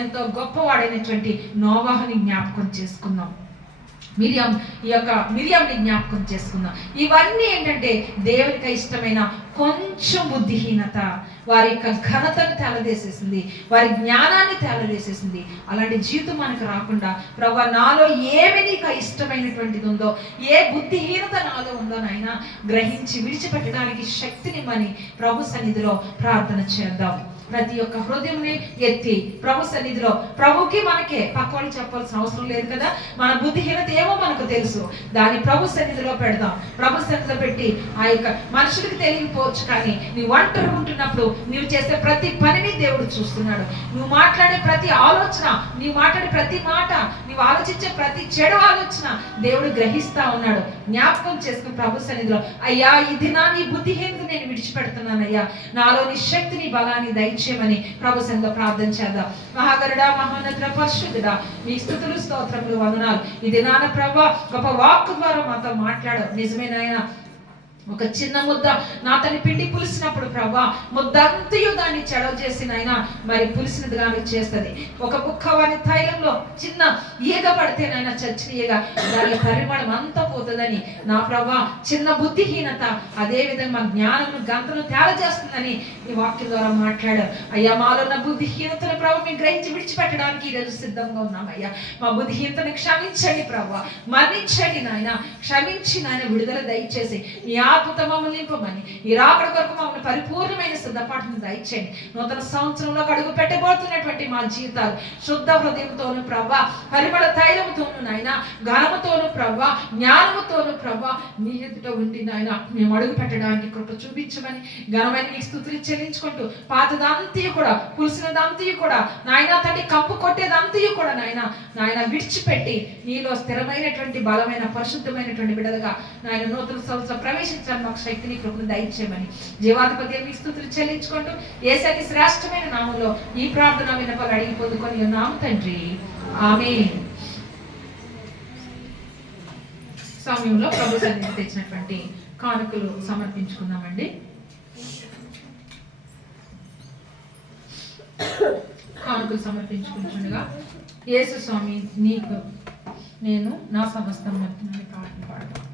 ఎంతో గొప్పవాడైనటువంటి నోవాహుని జ్ఞాపకం చేసుకుందాం, మిరియంని జ్ఞాపకం చేసుకుందాం. ఇవన్నీ ఏంటంటే దేవునికి ఇష్టమైన కొంచెం బుద్ధిహీనత వారి యొక్క ఘనతను తేలదేసేసింది, వారి జ్ఞానాన్ని తేలదేసేసింది. అలాంటి జీవితం మనకు రాకుండా ప్రభువా నాలో ఏమి నీకు ఇష్టమైనటువంటిది ఉందో, ఏ బుద్ధిహీనత నాలో ఉందో నాయన గ్రహించి విడిచిపెట్టడానికి శక్తినిమ్మని ప్రభు సన్నిధిలో ప్రార్థన చేద్దాం. ప్రతి ఒక్క హృదయంని ఎత్తి ప్రభు సన్నిధిలో, ప్రభుకి మనకే పక్కోళ్ళు చెప్పాల్సిన అవసరం లేదు కదా. మన బుద్ధిహీనత ఏమో మనకు తెలుసు, దాన్ని ప్రభు సన్నిధిలో పెడదాం. ప్రభు సన్నిధిలో పెట్టి ఆ యొక్క మనుషులకు తెలియకపోవచ్చు, కానీ నీ ఒంటరి ఉంటున్నప్పుడు నువ్వు చేసే ప్రతి పనిని దేవుడు చూస్తున్నాడు. నువ్వు మాట్లాడే ప్రతి ఆలోచన, నీవు మాట్లాడే ప్రతి మాట, నీవు ఆలోచించే ప్రతి చెడు ఆలోచన దేవుడు గ్రహిస్తా ఉన్నాడు. జ్ఞాపకం చేసుకుని ప్రభు సన్నిధిలో, అయ్యా ఈ దినాన్ని బుద్ధిహీనత నేను విడిచిపెడుతున్నాను అయ్యా, నాలోని శక్తిని బలాన్ని దయచేయమని ప్రభు సన్నిధిలో ప్రార్థన చేద్దాం. మహాగరుడా, మహోన్నతుడా, పరిశుద్ధుడా, మీ స్తుతులు స్తోత్రములు వందనాలు. ఈ దినాన ప్రభు గొప్ప వాక్కు ద్వారా మాతో మాట్లాడు. నిజమేనాయన, ఒక చిన్న ముద్ద నా తన పిండి పులిసినప్పుడు ప్రభా ముద్దంతయు దాన్ని చెడవ చేసిన ఆయన మరి పులిసినది కానీ చేస్తుంది. ఒక బుక్కవాని తైలంలో చిన్న ఈగ పడితేనైనా చచ్చిన ఈగ దాని పరిమళం అంతా పోతుందని నా ప్రభా చిన్న బుద్ధిహీనత అదే విధంగా మా జ్ఞానము గంతను తేల చేస్తుందని ఈ వాక్యం ద్వారా మాట్లాడారు. అయ్యా మాలో ఉన్న బుద్ధిహీనతను ప్రభు మేము గ్రహించి విడిచిపెట్టడానికి ఈరోజు సిద్ధంగా ఉన్నాం. అయ్యా మా బుద్ధిహీనతను క్షమించండి ప్రభా, మన్నించండి నాయన, క్షమించి నాయన విడుదల దయచేసి ఈ ఆత్మతో మమ్మల్ని నింపమని, ఈ రాకడ కొరకు మమ్మల్ని పరిపూర్ణమైన సిద్ధపాటును దయచేయండి. నూతన సంవత్సరంలో అడుగు పెట్టబోతున్నటువంటి మా జీవితాలు శుద్ధ హృదయంతోను ప్రభా, పరిమళ తైలముతోను నాయన, ఘనముతోను ప్రభా, జ్ఞానముతోను ప్రభా నీ ఎదుట ఉండి నాయన మేము అడుగు పెట్టడానికి కృప చూపించమని ఘనమైన నీకు స్తుతులు చెల్లించుకుంటూ, పాతదంతయు కూడా పులిసినదంతయు కూడా నాయన తండ్రి కంపు కొట్టేదంతయు కూడా నాయన విడిచిపెట్టి నీలో స్థిరమైనటువంటి బలమైన పరిశుద్ధమైనటువంటి బిడ్డలుగా నాయన నూతన సంవత్సరం ప్రవేశించాలని మాకు శక్తిని కృపను దయచేయమని జీవాధిపతి మీకు స్తుతులు చెల్లించుకుంటూ యేసయ్య శ్రేష్టమైన నామంలో ఈ ప్రార్థన విన్నపాలు అడిగి పొందుకొని ఉన్నాము తండ్రి, ఆమేన్. సమయంలో ప్రభు సన్నిధికి తెచ్చినటువంటి కానుకలు సమర్పించుకుందామండి. కానుకలు సమర్పించుకుంటుండగా యేసు స్వామి నీకు నేను నా సమస్తం మర్చిపోయి పాటలు పాడతాను.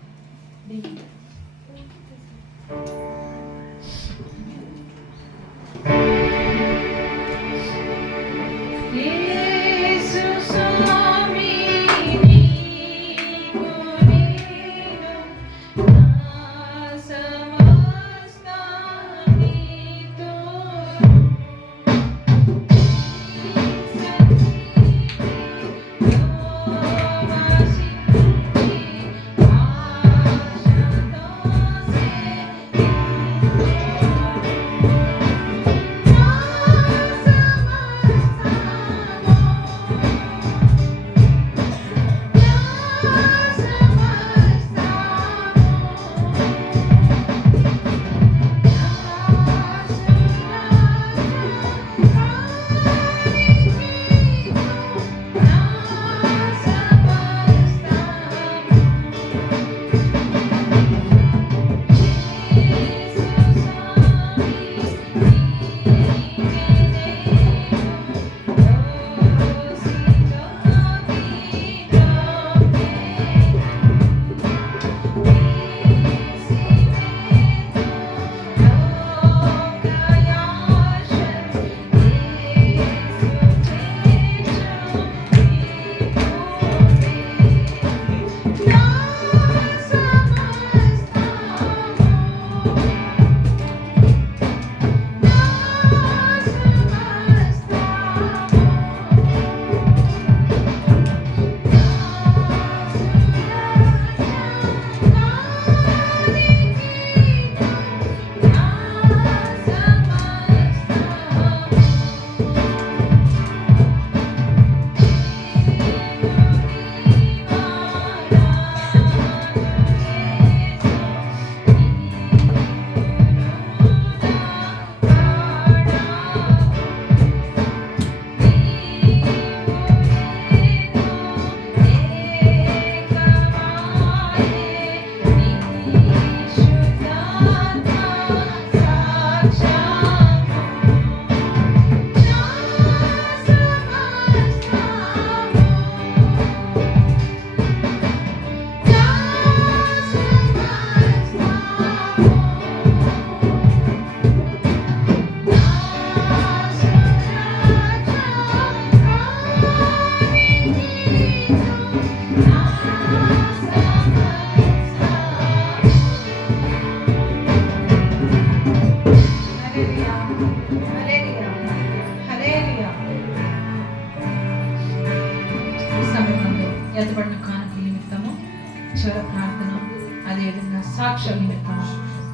సాక్ష్యం నిమిత్తం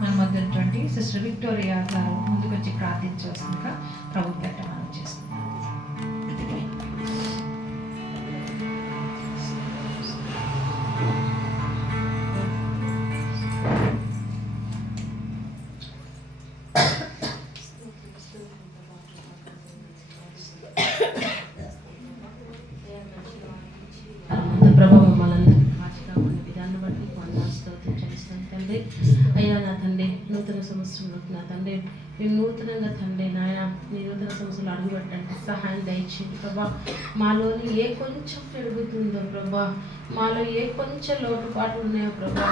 మన మధ్య ఉన్నటువంటి సిస్టర్ విక్టోరియా గారు ముందుకు వచ్చి ప్రార్థించవలసిందిగా ప్రభు పేట మనం చేస్తున్నాం. ప్రభావం మమ్మల్ని కాచిగా ఉన్న విధాన్ని బట్టి వందనాలు స్తోత్రం చెల్లిస్తున్నాను తండ్రి. అయ్యా నా తండ్రి, నూతన సంవత్సరంలో నా తండ్రి మేము నూతనంగా తండ్రి నాయన నీ నూతన సంవత్సరంలో అడుగుపెట్టడానికి సహాయం దయచేయండి ప్రభా. మాలోని ఏ కొంచెం పెరుగుతుందో ప్రభా, మాలో ఏ కొంచెం లోటుపాటు ఉన్నాయో ప్రభా,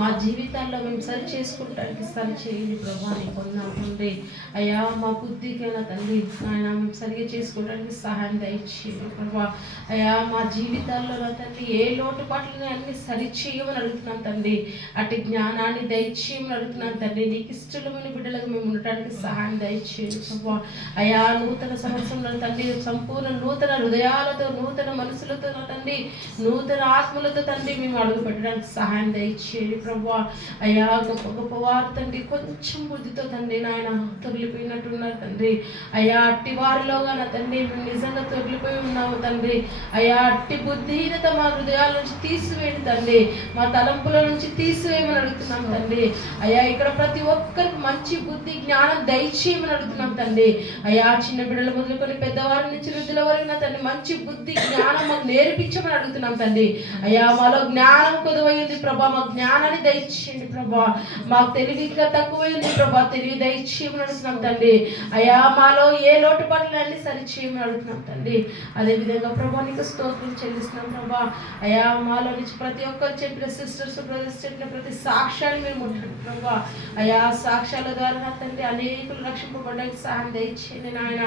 మా జీవితాల్లో మేము సరి చేసుకోవడానికి సరి చేయండి ప్రభా. నీ పొందండి అయ్యా, మా బుద్ధికైనా తండ్రి ఆయన మేము సరిగా చేసుకోవడానికి సహాయం దయచేయండి ప్రభా. అయ్యా మా జీవితాల్లో నా తండ్రి ఏ లోటుపాట్లని అన్ని సరి చేయమని అడుగుతున్నాం తండ్రి. అటు జ్ఞానాన్ని దయచేయమని అడుగుతున్నాను తండ్రి. నీకు ఇష్టమైన బిడ్డలకు మేము ఉండటానికి సహాయం దయచేయండి ప్రభా. అయా నూతన సంవత్సరంలో తండ్రి సంపూర్ణ నూతన హృదయాలతో, నూతన మనసులతో నా తండ్రి, నూతన ఆత్మలతో తండ్రి మేము అడుగు పెట్టడానికి సహాయం దయచేయండి ప్రభా. అయా గొప్ప గొప్ప వారు తండ్రి కొంచెం బుద్ధితో తండ్రి నాయన తొలిపోయినట్టున్నారు తండ్రి. అయా అట్టి వారిలోగా నా తండ్రి మేము నిజంగా తొలిపోయి ఉన్నాము తండ్రి. అయా అట్టి బుద్ధిహీనత మా హృదయాల నుంచి తీసివేయండి తండ్రి, మా తలంపుల నుంచి తీసివేయమని అడుగుతున్నాం తండ్రి. అయా ఇక్కడ ప్రతి ఒక్కరికి మంచి బుద్ధి జ్ఞానం దయచేయమని అడుగుతున్నాం తండ్రి. అయా చిన్న బిడ్డలు మొదలుకొని పెద్దవారి నుంచి వృద్ధుల వరకు నా తండ్రి మంచి బుద్ధి జ్ఞానం మాకు నేర్పించమని అడుగుతున్నాం తండ్రి. అయా మాలో జ్ఞానం కొదువైంది ప్రభా, మా జ్ఞానాన్ని దయచేయండి ప్రభా. మాకు తెలివిగా తక్కువైంది ప్రభా, తెలివి దయచేయమని అడుగుతున్నాం తండ్రి. అయా మాలో ఏ లోటుపాట్లు అన్ని సరి చేయమని అడుగుతున్నాం తండ్రి. అదేవిధంగా ప్రభా నీకు స్తోత్రం చెల్లిస్తున్నాం ప్రభా. అయా మాలో నుంచి ప్రతి ఒక్కరు చెప్పిన సిస్టర్స్ బ్రదర్స్ చెప్పిన ప్రతి సాక్ష్యాన్ని మేము ముట్టండి ప్రభా. అయా సాక్ష్యాల ద్వారా నా తండ్రి అనేకులు రక్షింపబడడానికి సహాయం దయచేయండి నాయన.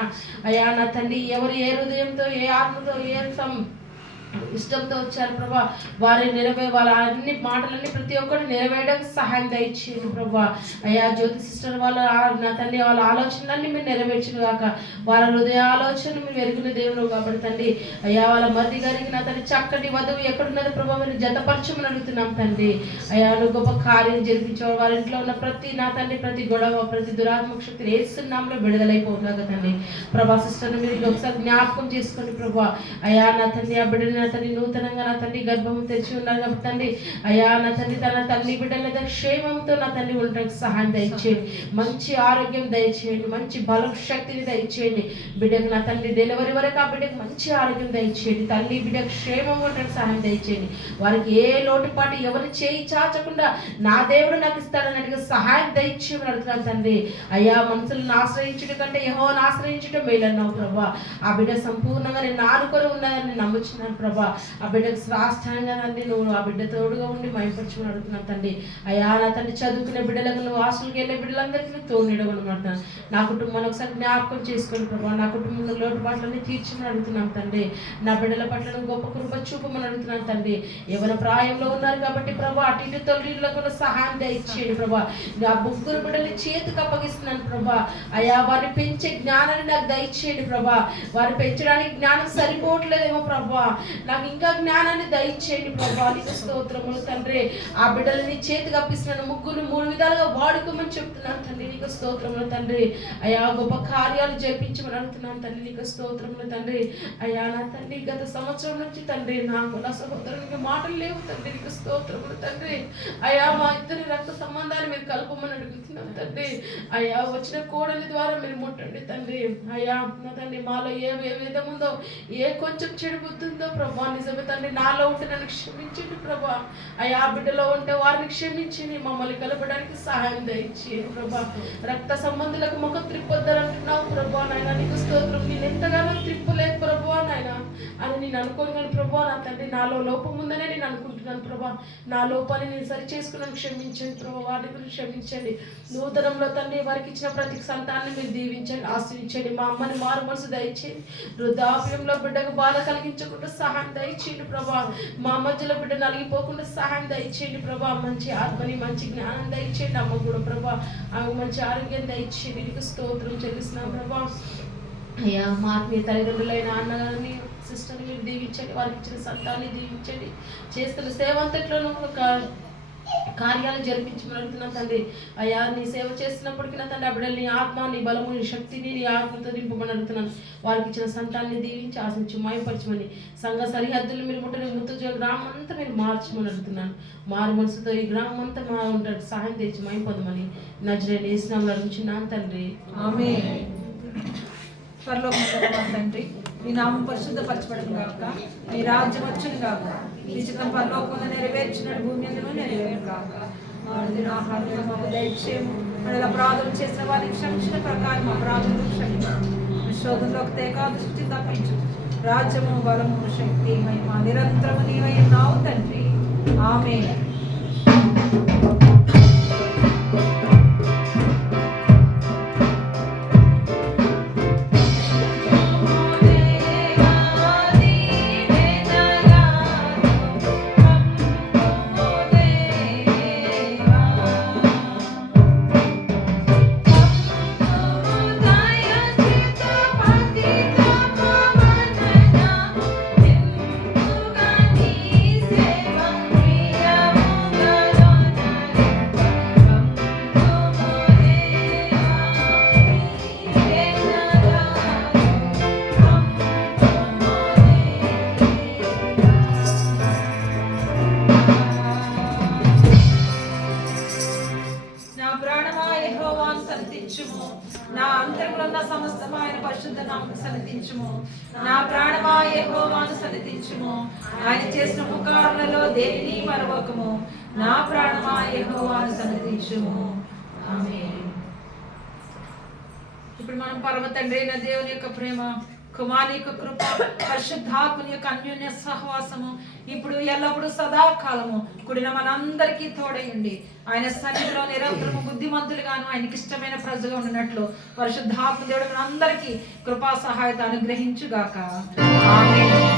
అయా నా తండ్రి ఎవరు ఏ హృదయంతో, ఏ ఆత్మతో, ఏ ఇష్టంతో వచ్చారు ప్రభా, వారి వాళ్ళ అన్ని మాటలన్నీ ప్రతి ఒక్కరు నెరవేయడానికి సహాయం దయచేయండి ప్రభా. అయ్యా జ్యోతి సిస్టర్ వాళ్ళ నా తండ్రి వాళ్ళ ఆలోచనలన్నీ మీరు నెరవేర్చును కాక, వాళ్ళ హృదయ ఆలోచనలు మీరు వెరుగున దేవుడు కాబట్టి తండ్రి. అయ్యా వాళ్ళ మధ్య గారికి నా తండ్రి చక్కటి వధువు ఎక్కడున్నది ప్రభా మీరు జతపరచమని అడుగుతున్నాం తండ్రి. అయ్యా నువ్వు గొప్ప కార్యం జరిపించావు. వారి ఇంట్లో ఉన్న ప్రతి నా తండ్రి ప్రతి గొడవ, ప్రతి దురాత్మక శక్తిని ఏసునామములో విడుదలైపోతుందా తండ్రి. ప్రభా సిస్టర్ని మీరు ఒకసారి జ్ఞాపకం చేసుకోండి ప్రభా. అయ్యా నా తండ్రి ఆ బిడ్డని నా తండ్రి నూతనంగా నా తండ్రి గర్భము తెచ్చి ఉన్నారు కాబట్టి తండ్రి. అయ్యా నా తండ్రి తన తల్లి బిడ్డల క్షేమంతో నా తండ్రి ఉండడానికి సహాయం దయచేయండి. మంచి ఆరోగ్యం దయచేయండి, మంచి బలం శక్తిని దయచేయండి. బిడ్డకు నా తండ్రి డెలివరీ వరకు ఆ బిడ్డకు మంచి ఆరోగ్యం దయచేయండి. తల్లి బిడ్డ క్షేమం ఉండడానికి సహాయం దయచేయండి. వారికి ఏ లోటుపాటు ఎవరు చేయి చాచకుండా నా దేవుడు నాకు ఇస్తాడన్నట్టుగా సహాయం దయచేయమని అడుగుతున్నాను తండ్రి. అయ్యా మనుషులను ఆశ్రయించడం కంటే యెహోవాను ఆశ్రయించడం మేలన్నావు ప్రభా. ఆ బిడ్డ సంపూర్ణంగా నేను ఆనుకొని ఉన్నదని నమ్ముచున్నాను ప్రభా. ఆ బిడ్డకు శ్రాష్టంగా తండ్రి నువ్వు ఆ బిడ్డ తోడుగా ఉండి మైపరచమని అడుగుతున్నాను తండ్రి. అయ్యా నా తండ్రి చదువుకునే బిడ్డలకు, నువ్వు హాస్టల్కి వెళ్ళే బిడ్డలందరికీ తోడునిడమనుకుంటున్నాను. నా కుటుంబాన్ని ఒకసారి జ్ఞాపకం చేసుకోండి ప్రభా. నా కుటుంబంలో లోటుపాట్లన్నీ తీర్చమని అడుగుతున్నాను తండ్రి. నా బిడ్డల పట్ల గొప్ప కృప చూపమని అడుగుతున్నాను తండ్రి. ఎవరి ప్రాయంలో ఉన్నారు కాబట్టి ప్రభా అటు ఇటు తల్లిలకు సహాయం దయచేయండి ప్రభా. ఆ ముగ్గురు బిడ్డల్ని చేతికి అప్పగిస్తున్నాను ప్రభా. అయ్యా వారిని పెంచే జ్ఞానాన్ని నాకు దయచేయండి ప్రభా. వారు పెంచడానికి జ్ఞానం సరిపోవట్లేదేమో ప్రభా, నాకు ఇంకా జ్ఞానాన్ని దయచేయండి ప్రభా. నీకు స్తోత్రములు తండ్రి. ఆ బిడ్డలని చేతికి అప్పిస్తున్నాను. ముగ్గురు మూడు విధాలుగా వాడుకోమని చెప్తున్నాను తండ్రి. నీకు స్తోత్రములు తండ్రి. అయ్యా గొప్ప కార్యాలు జరిపించమని అడుగుతున్నాను తండ్రి. నీకు స్తోత్రములు తండ్రి. అయ్యా నా తండ్రి గత సంవత్సరం నుంచి తండ్రి నాకు నా సహోదరునికి మాటలు లేవు తండ్రి. నీకు స్తోత్రములు తండ్రి. అయ్యా మా ఇద్దరి రక్త సంబంధాన్ని మీరు కలపమని అడుగుతున్నాను తండ్రి. అయ్యా వచ్చిన కోడలి ద్వారా మీరు ముట్టండి తండ్రి. అయ్యా నా తండ్రి మాలో ఏ విధం ఉందో, ఏ కొంచెం చెడు బుద్ధి ఉందో ప్రభా నిజమే తండ్రి నాలో ఉంటే నన్ను క్షమించండి ప్రభా. అయ్యా బిడ్డలో ఉంటే వారిని క్షమించండి, మమ్మల్ని కలపడానికి సహాయం దయచేయండి ప్రభా. రక్త సంబంధులకు ముఖ త్రిప్పొద్దారంటున్నావు ప్రభా. నాయన నీకు స్తోత్రం. నేను ఎంతగానో త్రిప్పలేదు ప్రభా నాయన అని నేను అనుకోను ప్రభా. నా తండ్రి నాలో లోపం ఉందనే నేను అనుకుంటున్నాను ప్రభా. నా లోపాన్ని నేను సరి చేసుకున్నాను, క్షమించండి ప్రభా. వారిని గురించి క్షమించండి. నూతనంలో తండ్రి వారికి ఇచ్చిన ప్రతి సంతాన్ని మీరు దీవించండి, ఆశ్రయించండి. మా అమ్మని మారు మనసు దయచేయండి. వృద్ధాప్యంలో బిడ్డకు బాధ కలిగించకుండా సహాయం దయచేయండి ప్రభా. మా మధ్యలో బిడ్డ నలిగిపోకుండా సహాయం దయచేయండి ప్రభా. మంచి ఆత్మని మంచి జ్ఞానం దయచేయండి. అమ్మ కూడా ప్రభా ఆమె మంచి ఆరోగ్యం దయచేయండి. నీకు స్తోత్రం చెల్లిస్తున్నాం ప్రభా. అయ్యా మా ఆత్మీయ తల్లిదండ్రులైన అన్నగారిని సిస్టర్ని మీరు దీవించండి. వారికి ఇచ్చిన సంతాన్ని దీవించండి. చేస్తున్న సేవ అంతట్లోనూ కార్యాలు జరిపించమని అడుగుతున్నాను తండ్రి. అయ్యా నీ సేవ చేస్తున్నప్పటికీ నా తండ్రి ఆ బిడ్డలు నీ ఆత్మ నీ బలము నీ శక్తిని నీ ఆత్మతో నింపమని అడుగుతున్నాను. వారికి ఇచ్చిన సంతాన్ని దీవించి ఆశించి మాయపరచమని సంఘ సరిహద్దులు మీరు ముట్టని ముత్తు గ్రామం అంతా మీరు మార్చమని అడుగుతున్నాను. మారు మనసుతో ఈ గ్రామం అంతా మా ఉంటాడు సహాయం తెచ్చి మాయపదమని నజరేయుని యేసు నామములో అడుగుచున్నాను తండ్రి. ఆమేన్. పరలోకమందున్న మా తండ్రి, మీ నామం పరిశుద్ధపరచబడును గాక, మీ రాజ్యం వచ్చును గాక, మీ చిత్తం పరలోకమందు నెరవేర్చినట్టు భూమి యందును నెరవేరును గాక. మా అనుదిన ఆహారమును మాకు దయచేయము, మన అపరాధం చేసిన వారిని క్షమించిన ప్రకారం అపరాధములను క్షమించు, శోధనలోకి తేక దృష్టి తప్పించు. రాజ్యము బలము శక్తి మహిమ నిరంతరము నీవై ఉన్నావు తండ్రి. ఆమేన్. నా ప్రాణమా యెహోవాను సన్నిధించుము, నా అంతరంగమున్న సమస్తము ఆయన పరిశుద్ధ నామమును సన్నిధించుము. నా ప్రాణమా యెహోవాను సన్నిధించుము, ఆయన చేసిన ఉపకారములలో దేనిని మరవకము. నా ప్రాణమా యెహోవాను సన్నిధించుము. ఆమేన్. ఇప్పుడు మనం పరమ తండ్రి అయిన దేవుని యొక్క ప్రేమ, కుమారుని యొక్క కృప, పరిశుద్ధాత్మని యొక్క అన్యోన్య సహవాసము ఇప్పుడు ఎల్లప్పుడూ సదాకాలము కూడిన మనందరికీ తోడయండి. ఆయన సన్నిధిలో నిరంతరము బుద్ధిమంతులుగాను ఆయనకి ఇష్టమైన ప్రజగా ఉన్నట్లు పరిశుద్ధాత్మ దేవుడు మనందరికీ కృపా సహాయత అనుగ్రహించుగాక. ఆమేన్.